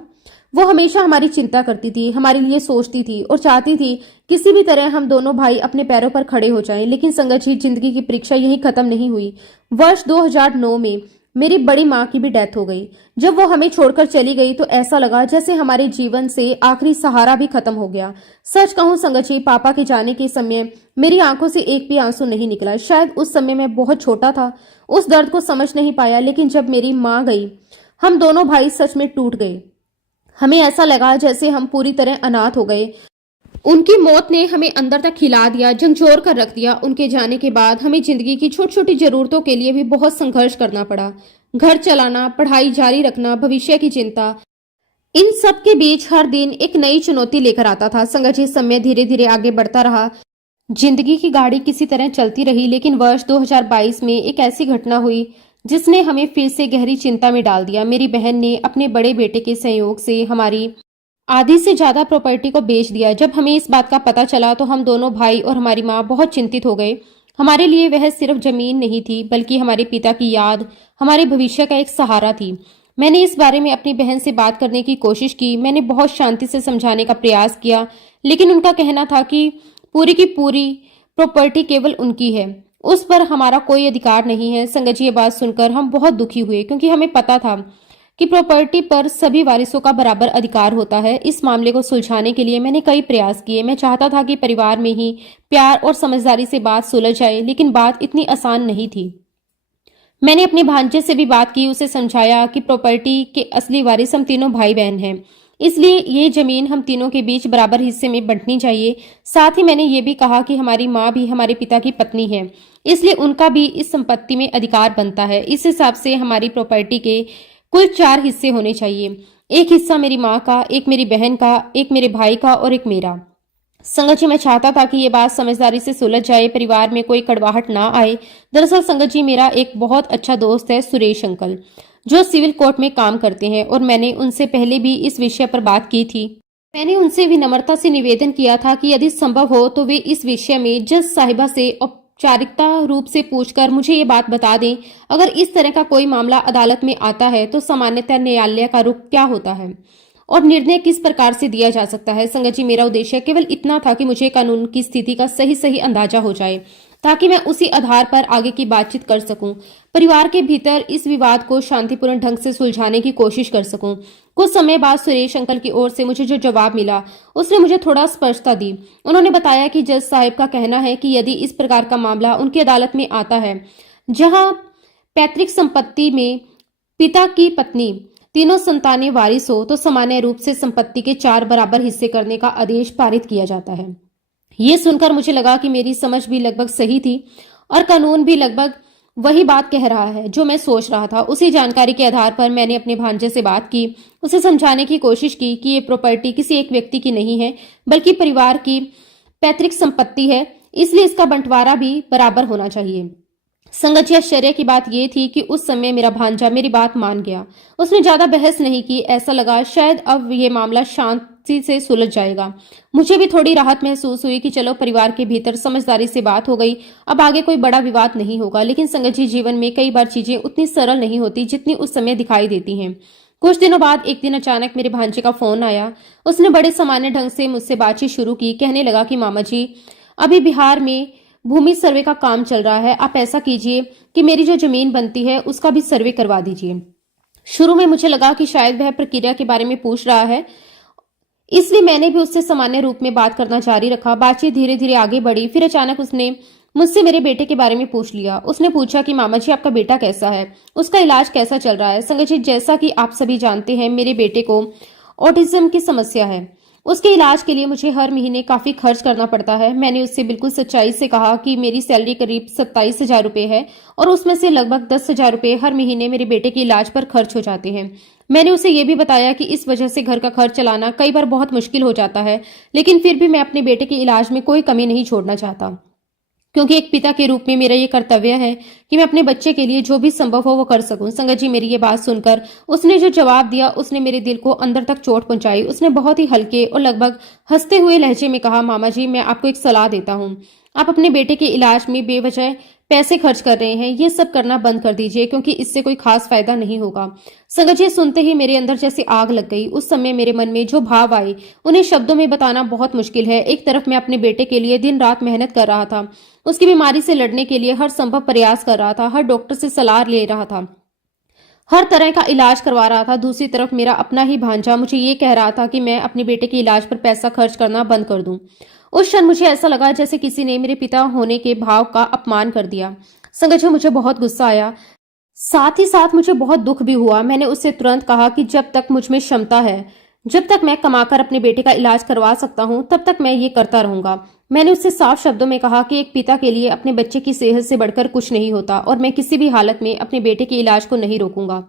वो हमेशा हमारी चिंता करती थी, हमारे लिए सोचती थी और चाहती थी किसी भी तरह हम दोनों भाई अपने पैरों पर खड़े हो जाएं। लेकिन संगत जी, जिंदगी की परीक्षा यहीं खत्म नहीं हुई। वर्ष 2009 में मेरी बड़ी माँ की भी डेथ हो गई। जब वो हमें छोड़कर चली गई तो ऐसा लगा जैसे हमारे जीवन से आखिरी सहारा भी खत्म हो गया। सच कहूं संगत जी, पापा के जाने के समय मेरी आंखों से एक भी आंसू नहीं निकला। शायद उस समय मैं बहुत छोटा था, उस दर्द को समझ नहीं पाया। लेकिन जब मेरी माँ गई, हम दोनों भाई सच में टूट गए। हमें ऐसा लगा जैसे हम पूरी तरह अनाथ हो गए। उनकी मौत ने हमें अंदर तक हिला दिया, झंझोर कर रख दिया। उनके जाने के बाद हमें जिंदगी की छोटी छोटी जरूरतों के लिए भी बहुत संघर्ष करना पड़ा। घर चलाना, पढ़ाई जारी रखना, भविष्य की चिंता, इन सब के बीच हर दिन एक नई चुनौती लेकर आता था। संगत जी, समय धीरे धीरे आगे बढ़ता रहा। जिंदगी की गाड़ी किसी तरह चलती रही। लेकिन वर्ष 2022 में एक ऐसी घटना हुई जिसने हमें फिर से गहरी चिंता में डाल दिया। मेरी बहन ने अपने बड़े बेटे के सहयोग से हमारी आधी से ज्यादा प्रॉपर्टी को बेच दिया। जब हमें इस बात का पता चला तो हम दोनों भाई और हमारी माँ बहुत चिंतित हो गए। हमारे लिए वह सिर्फ जमीन नहीं थी, बल्कि हमारे पिता की याद, हमारे भविष्य का एक सहारा थी। मैंने इस बारे में अपनी बहन से बात करने की कोशिश की। मैंने बहुत शांति से समझाने का प्रयास किया, लेकिन उनका कहना था कि पूरी की पूरी प्रॉपर्टी केवल उनकी है, उस पर हमारा कोई अधिकार नहीं है। संगत जी, ये बात सुनकर हम बहुत दुखी हुए, क्योंकि हमें पता था कि प्रॉपर्टी पर सभी वारिसों का बराबर अधिकार होता है। इस मामले को सुलझाने के लिए मैंने कई प्रयास किए। मैं चाहता था कि परिवार में ही प्यार और समझदारी से बात सुलझ जाए, लेकिन बात इतनी आसान नहीं थी। मैंने अपने भांजे से भी बात की, उसे समझाया कि प्रॉपर्टी के असली वारिस हम तीनों भाई बहन हैं, इसलिए ये जमीन हम तीनों के बीच बराबर हिस्से में बंटनी चाहिए। साथ ही मैंने ये भी कहा कि हमारी माँ भी हमारे पिता की पत्नी है, इसलिए उनका भी इस संपत्ति में अधिकार बनता है। इस हिसाब से हमारी प्रॉपर्टी के कुल 4 हिस्से होने चाहिए। एक हिस्सा मेरी माँ का, एक मेरी बहन का, एक मेरे भाई का और एक मेरा। संगत जी, मैं चाहता था कि ये बात समझदारी से सुलझ जाए, परिवार में कोई कड़वाहट ना आए। दरअसल संगत जी, मेरा एक बहुत अच्छा दोस्त है सुरेश अंकल, जो सिविल कोर्ट में काम करते हैं, और मैंने उनसे पहले भी इस विषय पर बात की थी। मैंने उनसे विनम्रता से निवेदन किया था कि यदि संभव हो तो वे इस विषय में जज साहिबा से औपचारिकता रूप से पूछकर मुझे ये बात बता दें। अगर इस तरह का कोई मामला अदालत में आता है तो सामान्यतः न्यायालय का रुख क्या होता है और निर्णय किस प्रकार से दिया जा सकता है। संगत जी, मेरा उद्देश्य केवल इतना था कि मुझे कानून की स्थिति का सही सही अंदाजा हो जाए, ताकि मैं उसी आधार पर आगे की बातचीत कर सकूं, परिवार के भीतर इस विवाद को शांतिपूर्ण ढंग से सुलझाने की कोशिश कर सकूं। कुछ समय बाद सुरेश अंकल की ओर से मुझे जो जवाब मिला उसने मुझे थोड़ा स्पष्टता दी। उन्होंने बताया कि जज साहिब का कहना है कि यदि इस प्रकार का मामला उनकी अदालत में आता है, जहां पैतृक संपत्ति में पिता की पत्नी, तीनों संतानें वारिस हो, तो सामान्य रूप से संपत्ति के 4 बराबर हिस्से करने का आदेश पारित किया जाता है। ये सुनकर मुझे लगा कि मेरी समझ भी लगभग सही थी और कानून भी लगभग वही बात कह रहा है जो मैं सोच रहा था। उसी जानकारी के आधार पर मैंने अपने भांजे से बात की, उसे समझाने की कोशिश की कि ये प्रॉपर्टी किसी एक व्यक्ति की नहीं है, बल्कि परिवार की पैतृक संपत्ति है, इसलिए इसका बंटवारा भी बराबर होना चाहिए। संगत जी, आश्चर्य की बात यह थी कि उस समय मेरा भांजा मेरी बात मान गया। उसने ज्यादा बहस नहीं की। ऐसा लगा शायद अब ये मामला शांति से सुलझ जाएगा। मुझे भी थोड़ी राहत महसूस हुई कि चलो परिवार के भीतर समझदारी से बात हो गई, अब आगे कोई बड़ा विवाद नहीं होगा। लेकिन संगत जी, जीवन में कई बार चीजें उतनी सरल नहीं होती जितनी उस समय दिखाई देती हैं। कुछ दिनों बाद एक दिन अचानक मेरे भांजे का फोन आया। उसने बड़े सामान्य ढंग से मुझसे बातचीत शुरू की। कहने लगा कि मामा जी, अभी बिहार में भूमि सर्वे का काम चल रहा है, आप ऐसा कीजिए कि मेरी जो जमीन बनती है उसका भी सर्वे करवा दीजिए। शुरू में मुझे लगा कि शायद वह प्रक्रिया के बारे में पूछ रहा है, इसलिए मैंने भी उससे सामान्य रूप में बात करना जारी रखा। बातचीत धीरे धीरे आगे बढ़ी। फिर अचानक उसने मुझसे मेरे बेटे के बारे में पूछ लिया। उसने पूछा कि मामा जी, आपका बेटा कैसा है, उसका इलाज कैसा चल रहा है। संगत जी, जैसा कि आप सभी जानते हैं, मेरे बेटे को ऑटिज्म की समस्या है। उसके इलाज के लिए मुझे हर महीने काफी खर्च करना पड़ता है। मैंने उससे बिल्कुल सच्चाई से कहा कि मेरी सैलरी करीब 27,000 रुपए है और उसमें से लगभग 10,000 रुपए हर महीने मेरे बेटे के इलाज पर खर्च हो जाते हैं। मैंने उसे यह भी बताया कि इस वजह से घर का खर्च चलाना कई बार बहुत मुश्किल हो जाता है, लेकिन फिर भी मैं अपने बेटे के इलाज में कोई कमी नहीं छोड़ना चाहता, क्योंकि एक पिता के रूप में मेरा ये कर्तव्य है कि मैं अपने बच्चे के लिए जो भी संभव हो वो कर सकूं। संगत जी, मेरी ये बात सुनकर उसने जो जवाब दिया, उसने मेरे दिल को अंदर तक चोट पहुंचाई। उसने बहुत ही हल्के और लगभग हंसते हुए लहजे में कहा, मामा जी, मैं आपको एक सलाह देता हूं। आप अपने बेटे के इलाज में बेवजह पैसे खर्च कर रहे हैं, ये सब करना बंद कर दीजिए, क्योंकि इससे कोई खास फायदा नहीं होगा। संगत जी, सुनते ही मेरे अंदर जैसे आग लग गई। उस समय मेरे मन में जो भाव आए उन्हें शब्दों में बताना बहुत मुश्किल है। एक तरफ मैं अपने बेटे के लिए दिन रात मेहनत कर रहा था, उसकी बीमारी से लड़ने के लिए हर संभव प्रयास कर रहा था, हर डॉक्टर से सलाह ले रहा था, हर तरह का इलाज करवा रहा था। दूसरी तरफ मेरा अपना ही भांजा मुझे ये कह रहा था कि मैं अपने बेटे के इलाज पर पैसा खर्च करना बंद कर दूं। उस क्षण मुझे ऐसा लगा जैसे किसी ने मेरे पिता होने के भाव का अपमान कर दिया। संगत जी, मुझे बहुत गुस्सा आया, साथ ही साथ मुझे बहुत दुख भी हुआ। मैंने उससे तुरंत कहा कि जब तक मुझ में क्षमता है, जब तक मैं कमाकर अपने बेटे का इलाज करवा सकता हूं, तब तक मैं ये करता रहूंगा। मैंने उससे साफ शब्दों में कहा कि एक पिता के लिए अपने बच्चे की सेहत से बढ़कर कुछ नहीं होता और मैं किसी भी हालत में अपने बेटे के इलाज को नहीं रोकूंगा।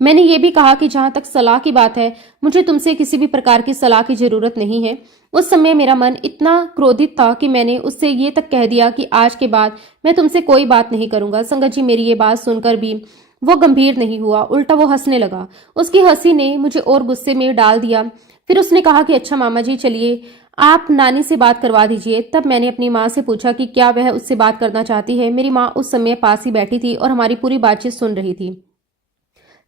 मैंने ये भी कहा कि जहां तक सलाह की बात है, मुझे तुमसे किसी भी प्रकार की सलाह की जरूरत नहीं है। उस समय मेरा मन इतना क्रोधित था कि मैंने उससे ये तक कह दिया कि आज के बाद मैं तुमसे कोई बात नहीं करूंगा। संगत जी, मेरी ये बात सुनकर भी वो गंभीर नहीं हुआ, उल्टा वो हंसने लगा। उसकी हंसी ने मुझे और गुस्से में डाल दिया। फिर उसने कहा कि अच्छा मामा जी, चलिए आप नानी से बात करवा दीजिए। तब मैंने अपनी माँ से पूछा कि क्या वह उससे बात करना चाहती है। मेरी माँ उस समय पास ही बैठी थी और हमारी पूरी बातचीत सुन रही थी।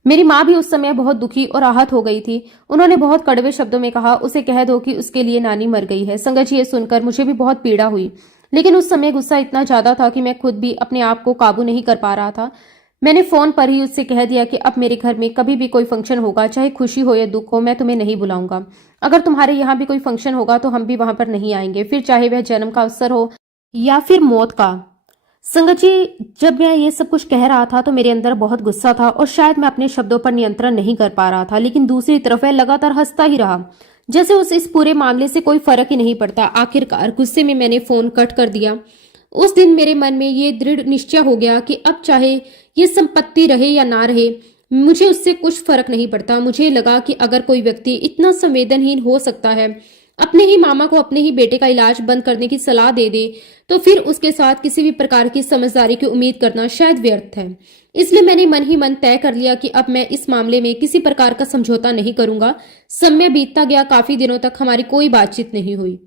मेरी माँ भी उस समय बहुत दुखी और आहत हो गई थी। उन्होंने बहुत कड़वे शब्दों में कहा, उसे कह दो कि उसके लिए नानी मर गई है। संगत जी, ये सुनकर मुझे भी बहुत पीड़ा हुई, लेकिन उस समय गुस्सा इतना ज्यादा था कि मैं खुद भी अपने आप को काबू नहीं कर पा रहा था। मैंने फोन पर ही उससे कह दिया कि अब मेरे घर में कभी भी कोई फंक्शन होगा, चाहे खुशी हो या दुख हो, मैं तुम्हें नहीं बुलाऊंगा। अगर तुम्हारे यहाँ भी कोई फंक्शन होगा तो हम भी वहां पर नहीं आएंगे, फिर चाहे वह जन्म का अवसर हो या फिर मौत का। संगत जी, जब मैं ये सब कुछ कह रहा था तो मेरे अंदर बहुत गुस्सा था और शायद मैं अपने शब्दों पर नियंत्रण नहीं कर पा रहा था, लेकिन दूसरी तरफ वह लगातार हंसता ही रहा, जैसे उसे इस पूरे मामले से कोई फर्क ही नहीं पड़ता। आखिरकार गुस्से में मैंने फोन कट कर दिया। उस दिन मेरे मन में ये दृढ़ निश्चय हो गया कि अब चाहे ये संपत्ति रहे या ना रहे, मुझे उससे कुछ फर्क नहीं पड़ता। मुझे लगा कि अगर कोई व्यक्ति इतना संवेदनहीन हो सकता है, अपने ही मामा को अपने ही बेटे का इलाज बंद करने की सलाह दे दे, तो फिर उसके साथ किसी भी प्रकार की समझदारी की उम्मीद करना शायद व्यर्थ है। इसलिए मैंने मन ही मन तय कर लिया कि अब मैं इस मामले में किसी प्रकार का समझौता नहीं करूंगा। समय बीतता गया, काफी दिनों तक हमारी कोई बातचीत नहीं हुई।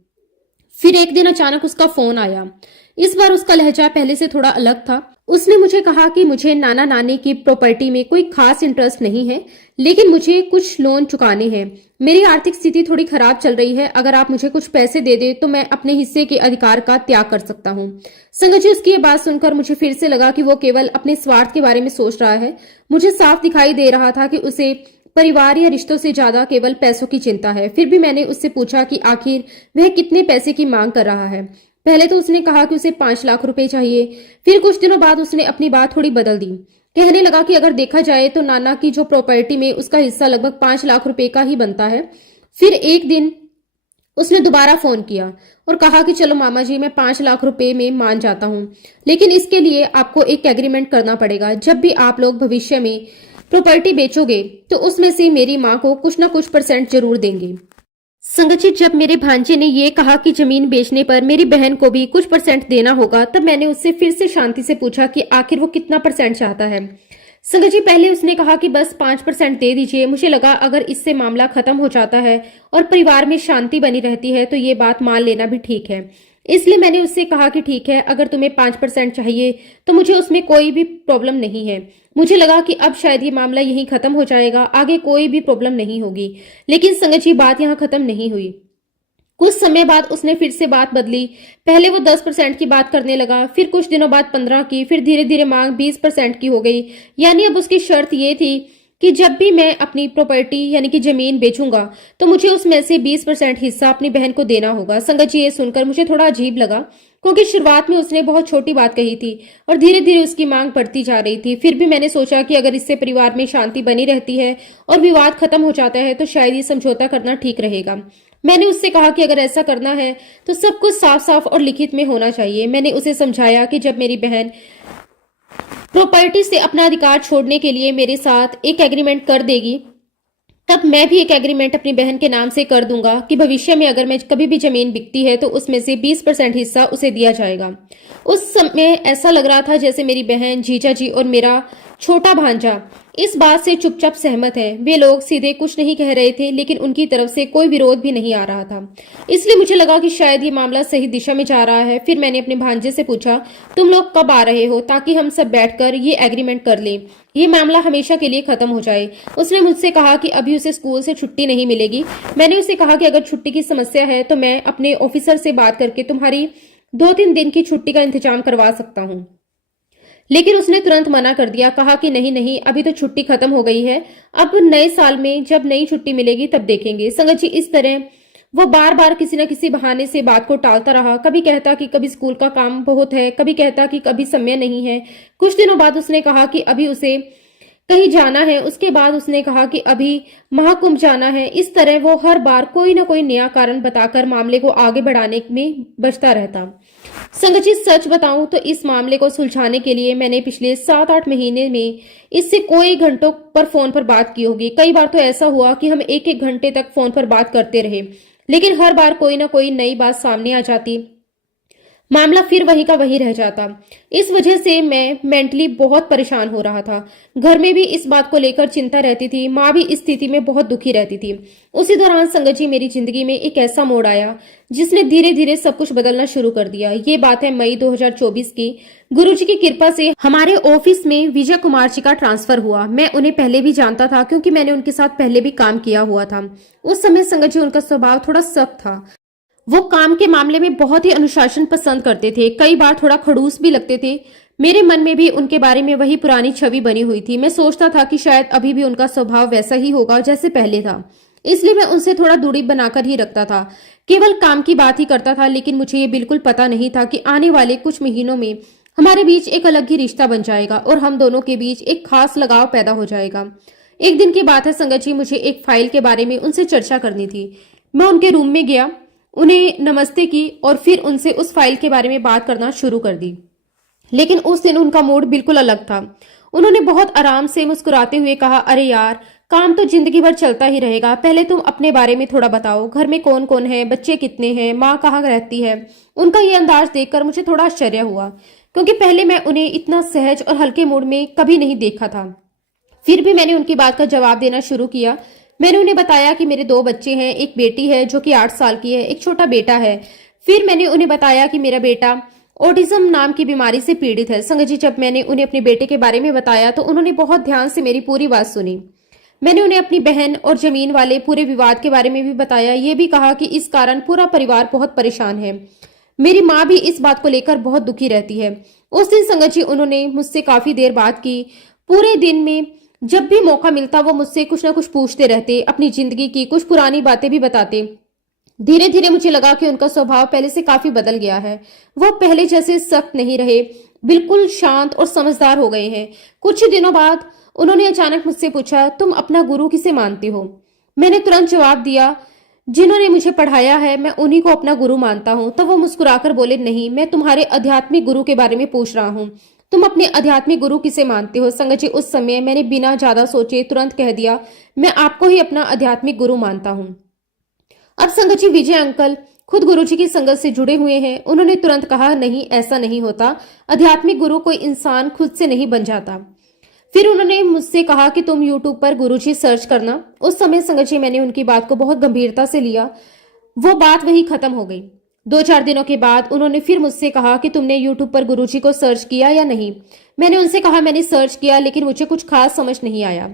फिर एक दिन अचानक उसका फोन आया। इस बार उसका लहजा पहले से थोड़ा अलग था। उसने मुझे कहा कि मुझे नाना नानी की प्रॉपर्टी में कोई खास इंटरेस्ट नहीं है, लेकिन मुझे कुछ लोन चुकाने हैं। मेरी आर्थिक स्थिति थोड़ी खराब चल रही है, अगर आप मुझे कुछ पैसे दे दे तो मैं अपने हिस्से के अधिकार का त्याग कर सकता हूँ। संगत जी, उसकी ये बात सुनकर मुझे फिर से लगा कि वो केवल अपने स्वार्थ के बारे में सोच रहा है। मुझे साफ दिखाई दे रहा था कि उसे परिवार या रिश्तों से ज्यादा केवल पैसों की चिंता है। फिर भी मैंने उससे पूछा कि आखिर वह कितने पैसे की मांग कर रहा है। पहले तो उसने कहा कि उसे 5 लाख रुपए चाहिए। फिर कुछ दिनों बाद उसने अपनी बात थोड़ी बदल दी, कहने लगा कि अगर देखा जाए तो नाना की जो प्रॉपर्टी में उसका हिस्सा लगभग 5 लाख रुपए का ही बनता है। फिर एक दिन उसने दोबारा फोन किया और कहा कि चलो मामा जी, मैं 5 लाख रुपए में मान जाता हूँ, लेकिन इसके लिए आपको एक एग्रीमेंट करना पड़ेगा। जब भी आप लोग भविष्य में प्रॉपर्टी बेचोगे तो उसमें से मेरी माँ को कुछ ना कुछ % जरूर देंगे। संगत जी, जब मेरे भांजे ने ये कहा कि जमीन बेचने पर मेरी बहन को भी कुछ % देना होगा, तब मैंने उससे फिर से शांति से पूछा कि आखिर वो कितना % चाहता है। संगत जी, पहले उसने कहा कि बस 5% दे दीजिए। मुझे लगा अगर इससे मामला खत्म हो जाता है और परिवार में शांति बनी रहती है तो ये बात मान लेना भी ठीक है। इसलिए मैंने उससे कहा कि ठीक है, अगर तुम्हें 5% चाहिए तो मुझे उसमें कोई भी प्रॉब्लम नहीं है। मुझे लगा कि अब शायद ये मामला यहीं खत्म हो जाएगा, आगे कोई भी प्रॉब्लम नहीं होगी। लेकिन संगत जी, बात यहाँ खत्म नहीं हुई। कुछ समय बाद उसने फिर से बात बदली। पहले वो 10% की बात करने लगा, फिर कुछ दिनों बाद 15 की, फिर धीरे धीरे मांग 20% की हो गई। यानी अब उसकी शर्त ये थी कि जब भी मैं अपनी प्रॉपर्टी यानी कि जमीन बेचूंगा तो मुझे उसमें से 20% हिस्सा अपनी बहन को देना होगा। संगत जी, ये सुनकर मुझे थोड़ा अजीब लगा, क्योंकि शुरुआत में उसने बहुत छोटी बात कही थी और धीरे धीरे उसकी मांग बढ़ती जा रही थी। फिर भी मैंने सोचा कि अगर इससे परिवार में शांति बनी रहती है और विवाद खत्म हो जाता है तो शायद ये समझौता करना ठीक रहेगा। मैंने उससे कहा कि अगर ऐसा करना है तो सब कुछ साफ साफ और लिखित में होना चाहिए। मैंने उसे समझाया कि जब मेरी बहन प्रॉपर्टी से अपना अधिकार छोड़ने के लिए मेरे साथ एक एग्रीमेंट कर देगी, तब मैं भी एक एग्रीमेंट अपनी बहन के नाम से कर दूंगा कि भविष्य में अगर मैं कभी भी जमीन बिकती है तो उसमें से 20% हिस्सा उसे दिया जाएगा। उस समय ऐसा लग रहा था जैसे मेरी बहन, जीजा जी और मेरा छोटा भांजा इस बात से चुपचाप सहमत हैं। वे लोग सीधे कुछ नहीं कह रहे थे, लेकिन उनकी तरफ से कोई विरोध भी नहीं आ रहा था। इसलिए मुझे लगा कि शायद ये मामला सही दिशा में जा रहा है। फिर मैंने अपने भांजे से पूछा, तुम लोग कब आ रहे हो ताकि हम सब बैठकर ये एग्रीमेंट कर लें, ये मामला हमेशा के लिए खत्म हो जाए। उसने मुझसे कहा कि अभी उसे स्कूल से छुट्टी नहीं मिलेगी। मैंने उसे कहा कि अगर छुट्टी की समस्या है तो मैं अपने ऑफिसर से बात करके तुम्हारी 2-3 दिन की छुट्टी का इंतजाम करवा सकता हूँ, लेकिन उसने तुरंत मना कर दिया। कहा कि नहीं नहीं, अभी तो छुट्टी खत्म हो गई है, अब नए साल में जब नई छुट्टी मिलेगी तब देखेंगे। संगत जी, इस तरह वो बार बार किसी न किसी बहाने से बात को टालता रहा। कभी कहता कि कभी स्कूल का काम बहुत है, कभी कहता कि कभी समय नहीं है। कुछ दिनों बाद उसने कहा कि अभी उसे कहीं जाना है, उसके बाद उसने कहा कि अभी महाकुंभ जाना है। इस तरह वो हर बार कोई ना कोई नया कारण बताकर मामले को आगे बढ़ाने में बचता रहता। संगत जी, सच बताऊं तो इस मामले को सुलझाने के लिए मैंने पिछले 7-8 महीने में इससे कोई घंटों पर फोन पर बात की होगी। कई बार तो ऐसा हुआ कि हम 1-1 घंटे तक फोन पर बात करते रहे, लेकिन हर बार कोई ना कोई नई बात सामने आ जाती, मामला फिर वही का वही रह जाता। इस वजह से मैं मेंटली बहुत परेशान हो रहा था। घर में भी इस बात को लेकर चिंता रहती थी। माँ भी इस स्थिति में बहुत दुखी रहती थी। उसी दौरान संगत जी, मेरी जिंदगी में एक ऐसा मोड़ आया जिसने धीरे धीरे सब कुछ बदलना शुरू कर दिया। ये बात है मई 2024 की। गुरुजी की कृपा से हमारे ऑफिस में विजय कुमार जी का ट्रांसफर हुआ। मैं उन्हें पहले भी जानता था क्योंकि मैंने उनके साथ पहले भी काम किया हुआ था। उस समय संगत जी, उनका स्वभाव थोड़ा सख्त था। वो काम के मामले में बहुत ही अनुशासन पसंद करते थे, कई बार थोड़ा खड़ूस भी लगते थे। मेरे मन में भी उनके बारे में वही पुरानी छवि बनी हुई थी। मैं सोचता था कि शायद अभी भी उनका स्वभाव वैसा ही होगा जैसे पहले था, इसलिए मैं उनसे थोड़ा दूरी बनाकर ही रखता था, केवल काम की बात ही करता था। लेकिन मुझे ये बिल्कुल पता नहीं था कि आने वाले कुछ महीनों में हमारे बीच एक अलग ही रिश्ता बन जाएगा और हम दोनों के बीच एक खास लगाव पैदा हो जाएगा। एक दिन की बात है संगत जी, मुझे एक फाइल के बारे में उनसे चर्चा करनी थी। मैं उनके रूम में गया, उन्हें नमस्ते की और फिर उनसे उस फाइल के बारे में बात करना शुरू कर दी। लेकिन उस दिन उनका मूड बिल्कुल अलग था। उन्होंने बहुत आराम से मुस्कुराते हुए कहा, अरे यार, काम तो जिंदगी भर चलता ही रहेगा, पहले तुम अपने बारे में थोड़ा बताओ। घर में कौन कौन है, बच्चे कितने हैं, माँ कहाँ रहती है। उनका ये अंदाज देखकर मुझे थोड़ा आश्चर्य हुआ, क्योंकि पहले मैं उन्हें इतना सहज और हल्के मूड में कभी नहीं देखा था। फिर भी मैंने उनकी बात का जवाब देना शुरू किया। मैंने उन्हें बताया कि मेरे 2 बच्चे हैं, एक बेटी है जो कि 8 साल की है, एक छोटा बेटा है। फिर मैंने उन्हें बताया कि मेरा बेटा ऑटिज्म नाम की बीमारी से पीड़ित है। संगत जी, जब मैंने उन्हें अपने बेटे के बारे में बताया तो उन्होंने बहुत ध्यान से मेरी पूरी बात सुनी। मैंने उन्हें अपनी बहन और जमीन वाले पूरे विवाद के बारे में भी बताया। ये भी कहा कि इस कारण पूरा परिवार बहुत परेशान है। मेरी माँ भी इस बात को लेकर बहुत दुखी रहती है। उस दिन संगत जी, उन्होंने मुझसे काफी देर बात की। पूरे दिन में जब भी मौका मिलता वो मुझसे कुछ ना कुछ पूछते रहते, अपनी जिंदगी की कुछ पुरानी बातें भी बताते। धीरे धीरे मुझे लगा कि उनका स्वभाव पहले से काफी बदल गया है। वो पहले जैसे सख्त नहीं रहे, बिल्कुल शांत और समझदार हो गए हैं। कुछ ही दिनों बाद उन्होंने अचानक मुझसे पूछा, तुम अपना गुरु किसे मानते हो? मैंने तुरंत जवाब दिया, जिन्होंने मुझे पढ़ाया है मैं उन्हीं को अपना गुरु मानता हूँ। तब वो मुस्कुराकर बोले, नहीं, मैं तुम्हारे आध्यात्मिक गुरु के बारे में पूछ रहा हूँ। तुम अपने आध्यात्मिक गुरु किसे मानते हो? संगत जी, उस समय मैंने बिना ज्यादा सोचे तुरंत कह दिया, मैं आपको ही अपना आध्यात्मिक गुरु मानता हूँ। अब संगत जी, विजय अंकल खुद गुरुजी की संगत से जुड़े हुए हैं। उन्होंने तुरंत कहा, नहीं, ऐसा नहीं होता। आध्यात्मिक गुरु कोई इंसान खुद से नहीं बन जाता। फिर उन्होंने मुझसे कहा कि तुम यूट्यूब पर गुरुजी सर्च करना। उस समय संगत जी, मैंने उनकी बात को बहुत गंभीरता से लिया। वो बात वही खत्म हो गई। 2-4 दिनों के बाद उन्होंने फिर मुझसे कहा कि तुमने यूट्यूब पर गुरुजी को सर्च किया या नहीं। मैंने उनसे कहा, मैंने सर्च किया, लेकिन मुझे कुछ खास समझ नहीं आया।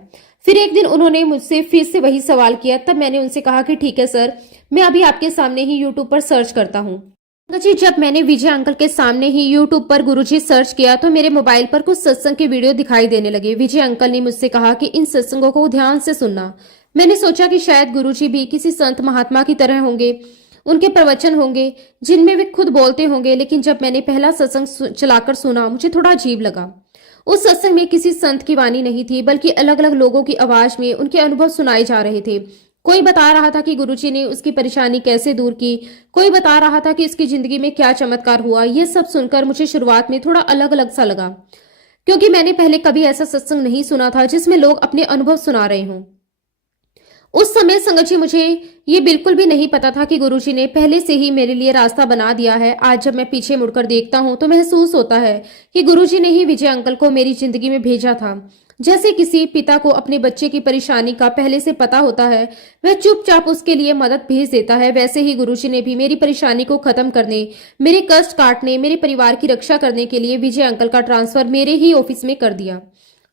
फिर एक दिन उन्होंने मुझसे फिर से वही सवाल किया। तब मैंने उनसे कहा कि ठीक है सर, मैं अभी आपके सामने ही यूट्यूब पर सर्च करता हूँ। जी, जब मैंने विजय अंकल के सामने ही यूट्यूब पर गुरुजी सर्च किया तो मेरे मोबाइल पर कुछ सत्संग के वीडियो दिखाई देने लगे। विजय अंकल ने मुझसे कहा कि इन सत्संगों को ध्यान से सुनना। मैंने सोचा कि शायद गुरुजी भी किसी संत महात्मा की तरह होंगे, उनके प्रवचन होंगे जिनमें वे खुद बोलते होंगे। लेकिन जब मैंने पहला सत्संग चलाकर सुना, मुझे थोड़ा अजीब लगा। उस सत्संग में किसी संत की वाणी नहीं थी, बल्कि अलग अलग लोगों की आवाज में उनके अनुभव सुनाए जा रहे थे। कोई बता रहा था कि गुरुजी ने उसकी परेशानी कैसे दूर की, कोई बता रहा था कि उसकी जिंदगी में क्या चमत्कार हुआ। ये सब सुनकर मुझे शुरुआत में थोड़ा अलग अलग सा लगा, क्योंकि मैंने पहले कभी ऐसा सत्संग नहीं सुना था जिसमें लोग अपने अनुभव सुना रहे हों। उस समय संगत जी, मुझे ये बिल्कुल भी नहीं पता था कि गुरुजी ने पहले से ही मेरे लिए रास्ता बना दिया है। आज जब मैं पीछे मुड़कर देखता हूं तो महसूस होता है कि गुरुजी ने ही विजय अंकल को मेरी जिंदगी में भेजा था। जैसे किसी पिता को अपने बच्चे की परेशानी का पहले से पता होता है, वह चुपचाप उसके लिए मदद भेज देता है, वैसे ही गुरुजी ने भी मेरी परेशानी को खत्म करने, मेरे कष्ट काटने, मेरे परिवार की रक्षा करने के लिए विजय अंकल का ट्रांसफर मेरे ही ऑफिस में कर दिया।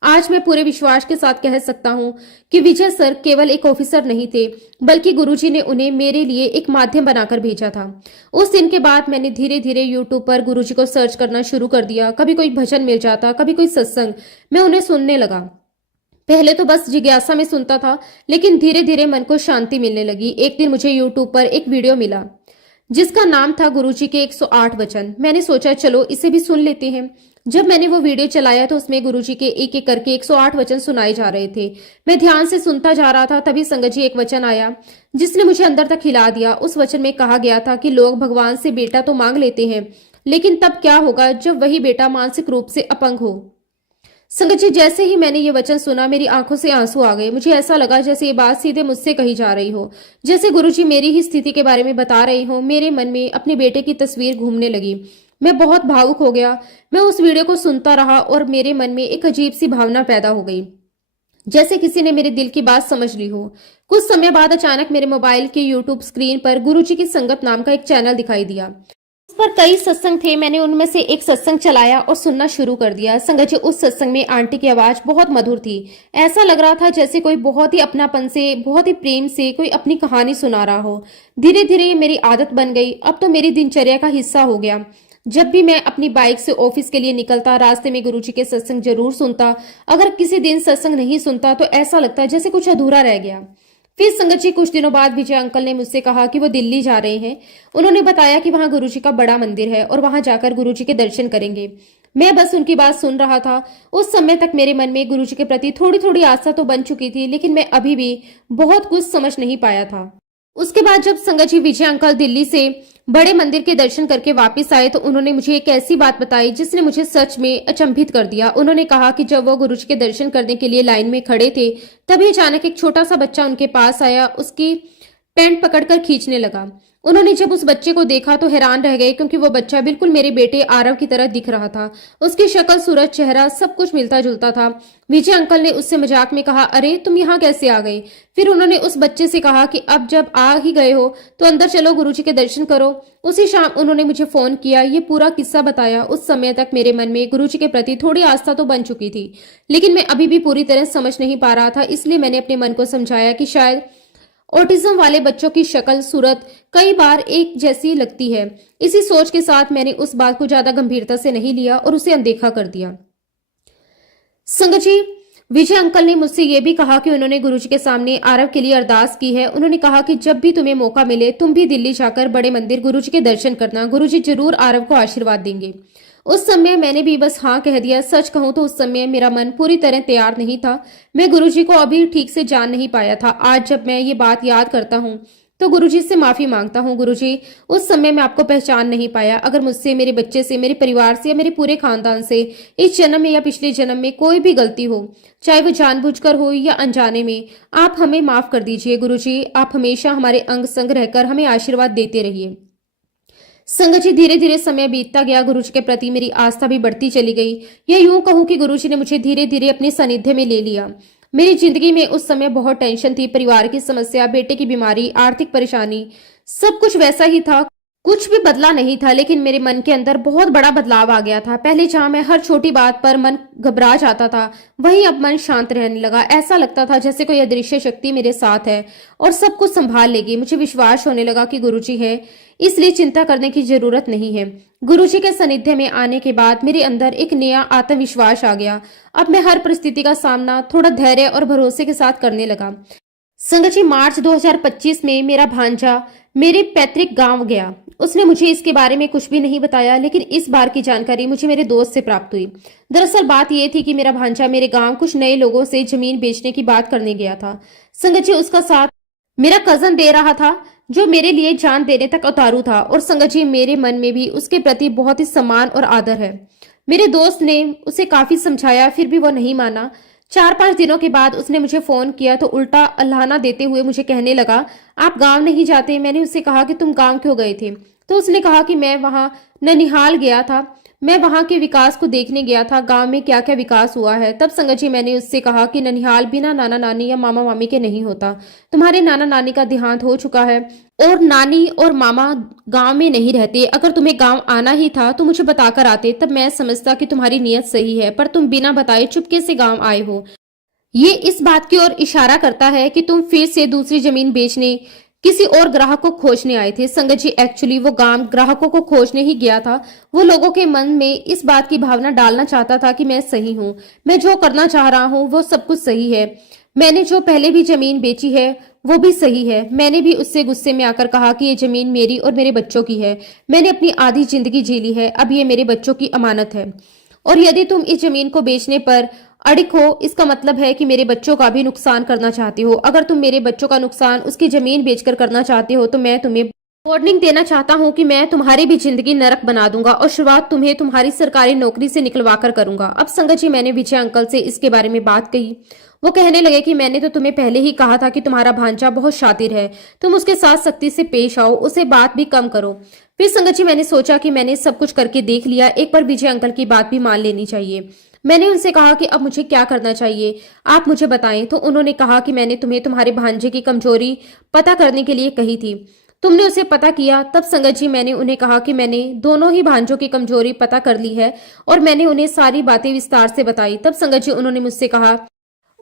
आज मैं पूरे विश्वास के साथ कह सकता हूं कि विजय सर केवल एक ऑफिसर नहीं थे, बल्कि गुरुजी ने उन्हें मेरे लिए एक माध्यम बनाकर भेजा था। उस दिन के बाद मैंने धीरे धीरे यूट्यूब पर गुरुजी को सर्च करना शुरू कर दिया। कभी कोई भजन मिल जाता, कभी कोई सत्संग, मैं उन्हें सुनने लगा। पहले तो बस जिज्ञासा में सुनता था, लेकिन धीरे धीरे मन को शांति मिलने लगी। एक दिन मुझे यूट्यूब पर एक वीडियो मिला जिसका नाम था गुरुजी के 108 वचन। मैंने सोचा चलो इसे भी सुन लेते हैं। जब मैंने वो वीडियो चलाया तो उसमें गुरुजी के एक एक करके 108 वचन सुनाए जा रहे थे। मैं ध्यान से सुनता जा रहा था, तभी संगत जी एक वचन आया जिसने मुझे अंदर तक हिला दिया। उस वचन में कहा गया था कि लोग भगवान से बेटा तो मांग लेते हैं, लेकिन तब क्या होगा जब वही बेटा मानसिक रूप से अपंग हो। संगत जी, जैसे ही मैंने ये वचन सुना, मेरी आंखों से आंसू आ गए। मुझे ऐसा लगा जैसे ये बात सीधे मुझसे कही जा रही हो, जैसे गुरुजी मेरी ही स्थिति के बारे में बता रहे हो। मेरे मन में अपने बेटे की तस्वीर घूमने लगी। मैं बहुत भावुक हो गया। मैं उस वीडियो को सुनता रहा और मेरे मन में एक अजीब सी भावना पैदा हो गई, जैसे किसी ने मेरे दिल की बात समझ ली हो। कुछ समय बाद अचानक मेरे मोबाइल के यूट्यूब स्क्रीन पर गुरुजी की संगत नाम का एक चैनल दिखाई दिया। उस पर कई सत्संग थे। मैंने उनमें से एक सत्संग चलाया और सुनना शुरू कर दिया। संगत जी, उस सत्संग में आंटी की आवाज बहुत मधुर थी। ऐसा लग रहा था जैसे कोई बहुत ही अपनापन से, बहुत ही प्रेम से कोई अपनी कहानी सुना रहा हो। धीरे धीरे ये मेरी आदत बन गई, अब तो मेरी दिनचर्या का हिस्सा हो गया। जब भी मैं अपनी बाइक से ऑफिस के लिए निकलता, रास्ते में गुरुजी के सत्संग जरूर सुनता। अगर किसी दिन सत्संग नहीं सुनता तो ऐसा लगता जैसे कुछ अधूरा रह गया। फिर संगत जी, कुछ दिनों बाद विजय अंकल ने मुझसे कहा कि वो दिल्ली जा रहे हैं। उन्होंने बताया कि वहां गुरुजी का बड़ा मंदिर है और वहां जाकर गुरुजी के दर्शन करेंगे। मैं बस उनकी बात सुन रहा था। उस समय तक मेरे मन में गुरुजी के प्रति थोड़ी थोड़ी आस्था तो बन चुकी थी, लेकिन मैं अभी भी बहुत कुछ समझ नहीं पाया था। उसके बाद जब संगत जी विजय अंकल दिल्ली से बड़े मंदिर के दर्शन करके वापस आए तो उन्होंने मुझे एक ऐसी बात बताई जिसने मुझे सच में अचंभित कर दिया। उन्होंने कहा कि जब वो गुरुजी के दर्शन करने के लिए लाइन में खड़े थे, तभी अचानक एक छोटा सा बच्चा उनके पास आया, उसकी पैंट पकड़कर खींचने लगा। उन्होंने जब उस बच्चे को देखा तो हैरान रह गए, क्योंकि वो बच्चा बिल्कुल मेरे बेटे आरव की तरह दिख रहा था। उसकी शक्ल, सूरत, चेहरा सब कुछ मिलता जुलता था। विजय अंकल ने उससे मजाक में कहा, अरे तुम यहाँ कैसे आ गए? फिर उन्होंने उस बच्चे से कहा कि अब जब आ ही गए हो तो अंदर चलो, गुरुजी के दर्शन करो। उसी शाम उन्होंने मुझे फोन किया, ये पूरा किस्सा बताया। उस समय तक मेरे मन में गुरुजी के प्रति थोड़ी आस्था तो बन चुकी थी, लेकिन मैं अभी भी पूरी तरह समझ नहीं पा रहा था। इसलिए मैंने अपने मन को समझाया कि शायद ऑटिज्म वाले बच्चों की शक्ल, सूरत कई बार एक जैसी लगती है। इसी सोच के साथ मैंने उस बात को ज्यादा गंभीरता से नहीं लिया और उसे अनदेखा कर दिया। संगत जी, विजय अंकल ने मुझसे यह भी कहा कि उन्होंने गुरुजी के सामने आरव के लिए अरदास की है। उन्होंने कहा कि जब भी तुम्हें मौका मिले तुम भी दिल्ली जाकर बड़े मंदिर गुरुजी के दर्शन करना, गुरुजी जरूर आरव को आशीर्वाद देंगे। उस समय मैंने भी बस हाँ कह दिया। सच कहूं तो उस समय मेरा मन पूरी तरह तैयार नहीं था। मैं गुरुजी को अभी ठीक से जान नहीं पाया था। आज जब मैं ये बात याद करता हूँ तो गुरुजी से माफी मांगता हूँ। गुरुजी, उस समय मैं आपको पहचान नहीं पाया। अगर मुझसे, मेरे बच्चे से, मेरे परिवार से या मेरे पूरे खानदान से इस जन्म में या पिछले जन्म में कोई भी गलती हो, चाहे वो जानबूझकर हो या अनजाने में, आप हमें माफ कर दीजिए। गुरुजी, आप हमेशा हमारे अंग संग रहकर हमें आशीर्वाद देते रहिए। संगत जी, धीरे धीरे समय बीतता गया। गुरुजी के प्रति मेरी आस्था भी बढ़ती चली गई। या यूं कहूं कि गुरुजी ने मुझे धीरे धीरे अपने सानिध्य में ले लिया। मेरी जिंदगी में उस समय बहुत टेंशन थी। परिवार की समस्या, बेटे की बीमारी, आर्थिक परेशानी, सब कुछ वैसा ही था कुछ भी बदला नहीं था, लेकिन मेरे मन के अंदर बहुत बड़ा बदलाव आ गया था। पहले जहां मैं हर छोटी बात पर मन घबरा जाता था, वहीं अब मन शांत रहने लगा। ऐसा लगता था जैसे कोई अदृश्य शक्ति मेरे साथ है और सब कुछ संभाल लेगी। मुझे विश्वास होने लगा कि गुरुजी है, इसलिए चिंता करने की जरूरत नहीं है। गुरुजी के सानिध्य में आने के बाद मेरे अंदर एक नया आत्मविश्वास आ गया। अब मैं हर परिस्थिति का सामना थोड़ा धैर्य और भरोसे के साथ करने लगा। संगत जी, मार्च 2025 में मेरा भांजा मेरे पैतृक गांव गया। उसने मुझे इसके बारे में कुछ भी नहीं बताया, लेकिन इस बार की जानकारी मुझे मेरे दोस्त से प्राप्त हुई। दरअसल बात यह थी कि मेरा भांजा मेरे गांव कुछ नए लोगों से जमीन बेचने की बात करने गया था। संगत जी, उसका साथ मेरा कजन दे रहा था, जो मेरे लिए जान देने तक उतारू था। और संगत जी, मेरे मन में भी उसके प्रति बहुत ही सम्मान और आदर है। मेरे दोस्त ने उसे काफी समझाया, फिर भी वो नहीं माना। 4-5 दिनों के बाद उसने मुझे फोन किया तो उल्टा अल्लाहना देते हुए मुझे कहने लगा, आप गांव नहीं जाते। मैंने उससे कहा कि तुम गांव क्यों गए थे? तो उसने कहा कि मैं वहां ननिहाल गया था, मैं वहां के विकास को देखने गया था, गांव में क्या क्या विकास हुआ है। तब संगत जी, मैंने उससे कहा कि ननिहाल बिना नाना नानी या मामा मामी के नहीं होता। तुम्हारे नाना नानी का देहांत हो चुका है और नानी और मामा गांव में नहीं रहते। अगर तुम्हें गांव आना ही था तो मुझे बताकर आते, तब मैं समझता कि तुम्हारी नीयत सही है, पर तुम बिना बताए चुपके से गांव आए हो। ये इस बात की ओर इशारा करता है कि तुम फिर से दूसरी जमीन बेचने किसी और ग्राहक को खोजने आए थे। संगत जी, एक्चुअली वो गांव ग्राहकों को खोजने ही गया था। वो लोगों के मन में इस बात की भावना डालना चाहता था कि मैं सही हूँ, मैं जो करना चाह रहा हूँ वो सब कुछ सही है। मैंने जो पहले भी जमीन बेची है वो भी सही है। मैंने भी उससे गुस्से में आकर कहा कि ये जमीन मेरी और मेरे बच्चों की है। मैंने अपनी आधी जिंदगी जी ली है, अब ये मेरे बच्चों की अमानत है। और यदि तुम इस जमीन को बेचने पर अड़िग हो, इसका मतलब है कि मेरे बच्चों का भी नुकसान करना चाहते हो। अगर तुम मेरे बच्चों का नुकसान उसकी जमीन बेचकर करना चाहते हो तो मैं तुम्हें वार्निंग देना चाहता हूँ कि मैं तुम्हारी भी जिंदगी नरक बना दूंगा और शुरुआत तुम्हें तुम्हारी सरकारी नौकरी से निकलवा कर करूंगा। अब संगत जी, मैंने विजय अंकल से इसके बारे में बात कही। वो कहने लगे कि मैंने तो तुम्हें पहले ही कहा था कि तुम्हारा भांजा बहुत शातिर है, तुम उसके साथ सख्ती से पेश आओ, उसे बात भी कम करो। फिर संगत जी, मैंने सोचा कि मैंने सब कुछ करके देख लिया, एक बार विजय अंकल की बात भी मान लेनी चाहिए। मैंने उनसे कहा कि अब मुझे क्या करना चाहिए, आप मुझे बताएं। तो उन्होंने कहा कि मैंने तुम्हें तुम्हारे भांजे की कमजोरी पता करने के लिए कही थी, तुमने उसे पता किया। तब संगत जी, मैंने उन्हें कहा कि मैंने दोनों ही भांजों की कमजोरी पता कर ली है और मैंने उन्हें सारी बातें विस्तार से बताई। तब संगत जी, उन्होंने मुझसे कहा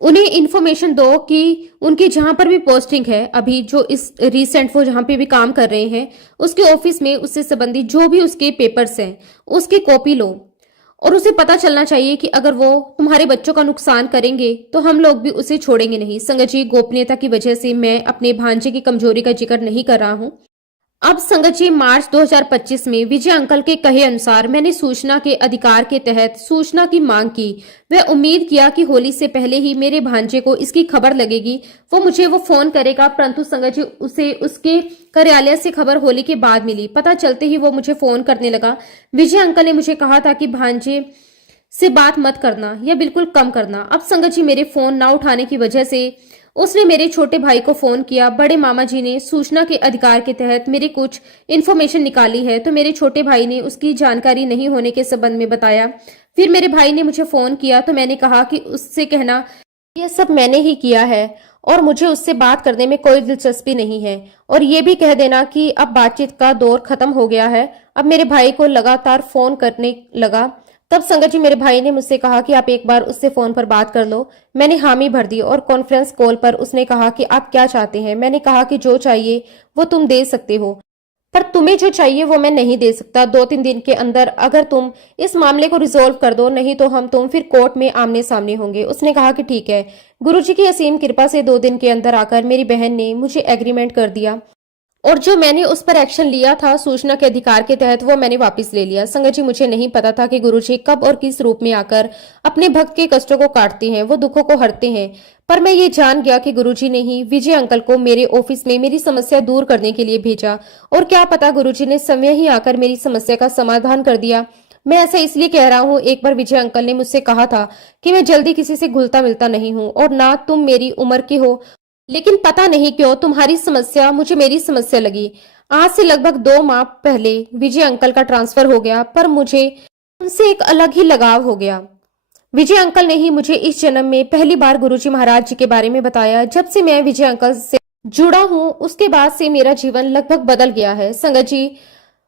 उन्हें इन्फॉर्मेशन दो कि उनकी जहां पर भी पोस्टिंग है, अभी जो इस रिसेंट वो जहां पे भी काम कर रहे हैं, उसके ऑफिस में उससे संबंधित जो भी उसके पेपर्स हैं उसकी कॉपी लो। और उसे पता चलना चाहिए कि अगर वो तुम्हारे बच्चों का नुकसान करेंगे तो हम लोग भी उसे छोड़ेंगे नहीं। संगत जी, गोपनीयता की वजह से मैं अपने भांजे की कमजोरी का जिक्र नहीं कर रहा हूँ। अब संगत जी, मार्च 2025 में विजय अंकल के कहे अनुसार मैंने सूचना के अधिकार के तहत सूचना की मांग की। वह उम्मीद किया कि होली से पहले ही मेरे भांजे को इसकी खबर लगेगी, वो मुझे वो फोन करेगा। परंतु संगत जी, उसे उसके कार्यालय से खबर होली के बाद मिली। पता चलते ही वो मुझे फोन करने लगा। विजय अंकल ने मुझे कहा था कि भांजे से बात मत करना या बिल्कुल कम करना। अब संगत जी, मेरे फोन ना उठाने की वजह से उसने मेरे छोटे भाई को फोन किया। बड़े मामा जी ने सूचना के अधिकार के तहत मेरी कुछ इन्फॉर्मेशन निकाली है, तो मेरे छोटे भाई ने उसकी जानकारी नहीं होने के संबंध में बताया। फिर मेरे भाई ने मुझे फोन किया तो मैंने कहा कि उससे कहना यह सब मैंने ही किया है और मुझे उससे बात करने में कोई दिलचस्पी नहीं है, और ये भी कह देना कि अब बातचीत का दौर खत्म हो गया है। अब मेरे भाई को लगातार फोन करने लगा। तब संगत जी, मेरे भाई ने मुझसे कहा कि आप एक बार उससे फोन पर बात कर लो। मैंने हामी भर दी और कॉन्फ्रेंस कॉल पर उसने कहा कि आप क्या चाहते हैं। मैंने कहा कि जो चाहिए वो तुम दे सकते हो, पर तुम्हें जो चाहिए वो मैं नहीं दे सकता। 2-3 दिन के अंदर अगर तुम इस मामले को रिजोल्व कर दो, नहीं तो हम तुम फिर कोर्ट में आमने सामने होंगे। उसने कहा कि ठीक है। गुरुजी की असीम कृपा से 2 दिन के अंदर आकर मेरी बहन ने मुझे एग्रीमेंट कर दिया और जो मैंने उस पर एक्शन लिया था सूचना के अधिकार के तहत, वो मैंने वापस ले लिया। संगत जी, मुझे नहीं पता था कि गुरुजी कब और किस रूप में आकर अपने भक्त के कष्टों को काटते हैं, वो दुखों को हरते हैं। पर मैं ये जान गया कि गुरुजी ने ही विजय अंकल को मेरे ऑफिस में मेरी समस्या दूर करने के लिए भेजा, और क्या पता गुरुजी ने समय ही आकर मेरी समस्या का समाधान कर दिया। मैं ऐसा इसलिए कह रहा हूँ, एक बार विजय अंकल ने मुझसे कहा था कि मैं जल्दी किसी से घुलता मिलता नहीं हूँ और ना तुम मेरी उम्र के हो, लेकिन पता नहीं क्यों तुम्हारी समस्या मुझे मेरी समस्या लगी। आज से लगभग 2 माह पहले विजय अंकल का ट्रांसफर हो गया, पर मुझे उनसे एक अलग ही लगाव हो गया। विजय अंकल ने ही मुझे इस जन्म में पहली बार गुरुजी महाराज जी के बारे में बताया। जब से मैं विजय अंकल से जुड़ा हूँ उसके बाद से मेरा जीवन लगभग बदल गया है। संगत जी,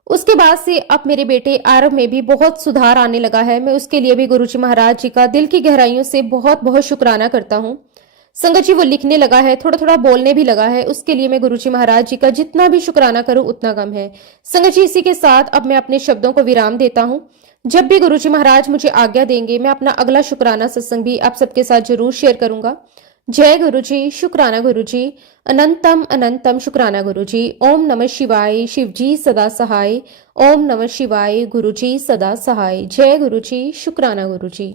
उसके बाद से अब मेरे बेटे आरव में भी बहुत सुधार आने लगा है। मैं उसके लिए भी गुरुजी महाराज जी का दिल की गहराइयों से बहुत बहुत शुक्राना करता हूँ। संगत जी वो लिखने लगा है, थोड़ा थोड़ा बोलने भी लगा है। उसके लिए मैं गुरुजी महाराज जी का जितना भी शुक्राना करूं उतना कम है। संगत जी इसी के साथ अब मैं अपने शब्दों को विराम देता हूं। जब भी गुरुजी महाराज मुझे आज्ञा देंगे मैं अपना अगला शुक्राना सत्संग भी आप सबके साथ जरूर शेयर करूंगा। जय गुरुजी, शुक्राना गुरुजी, अनंतम अनंतम शुक्राना गुरुजी। ओम नमः शिवाय, शिवजी सदा सहाय। ओम नमः शिवाय, गुरुजी सदा सहाय। जय गुरुजी, शुक्राना गुरुजी।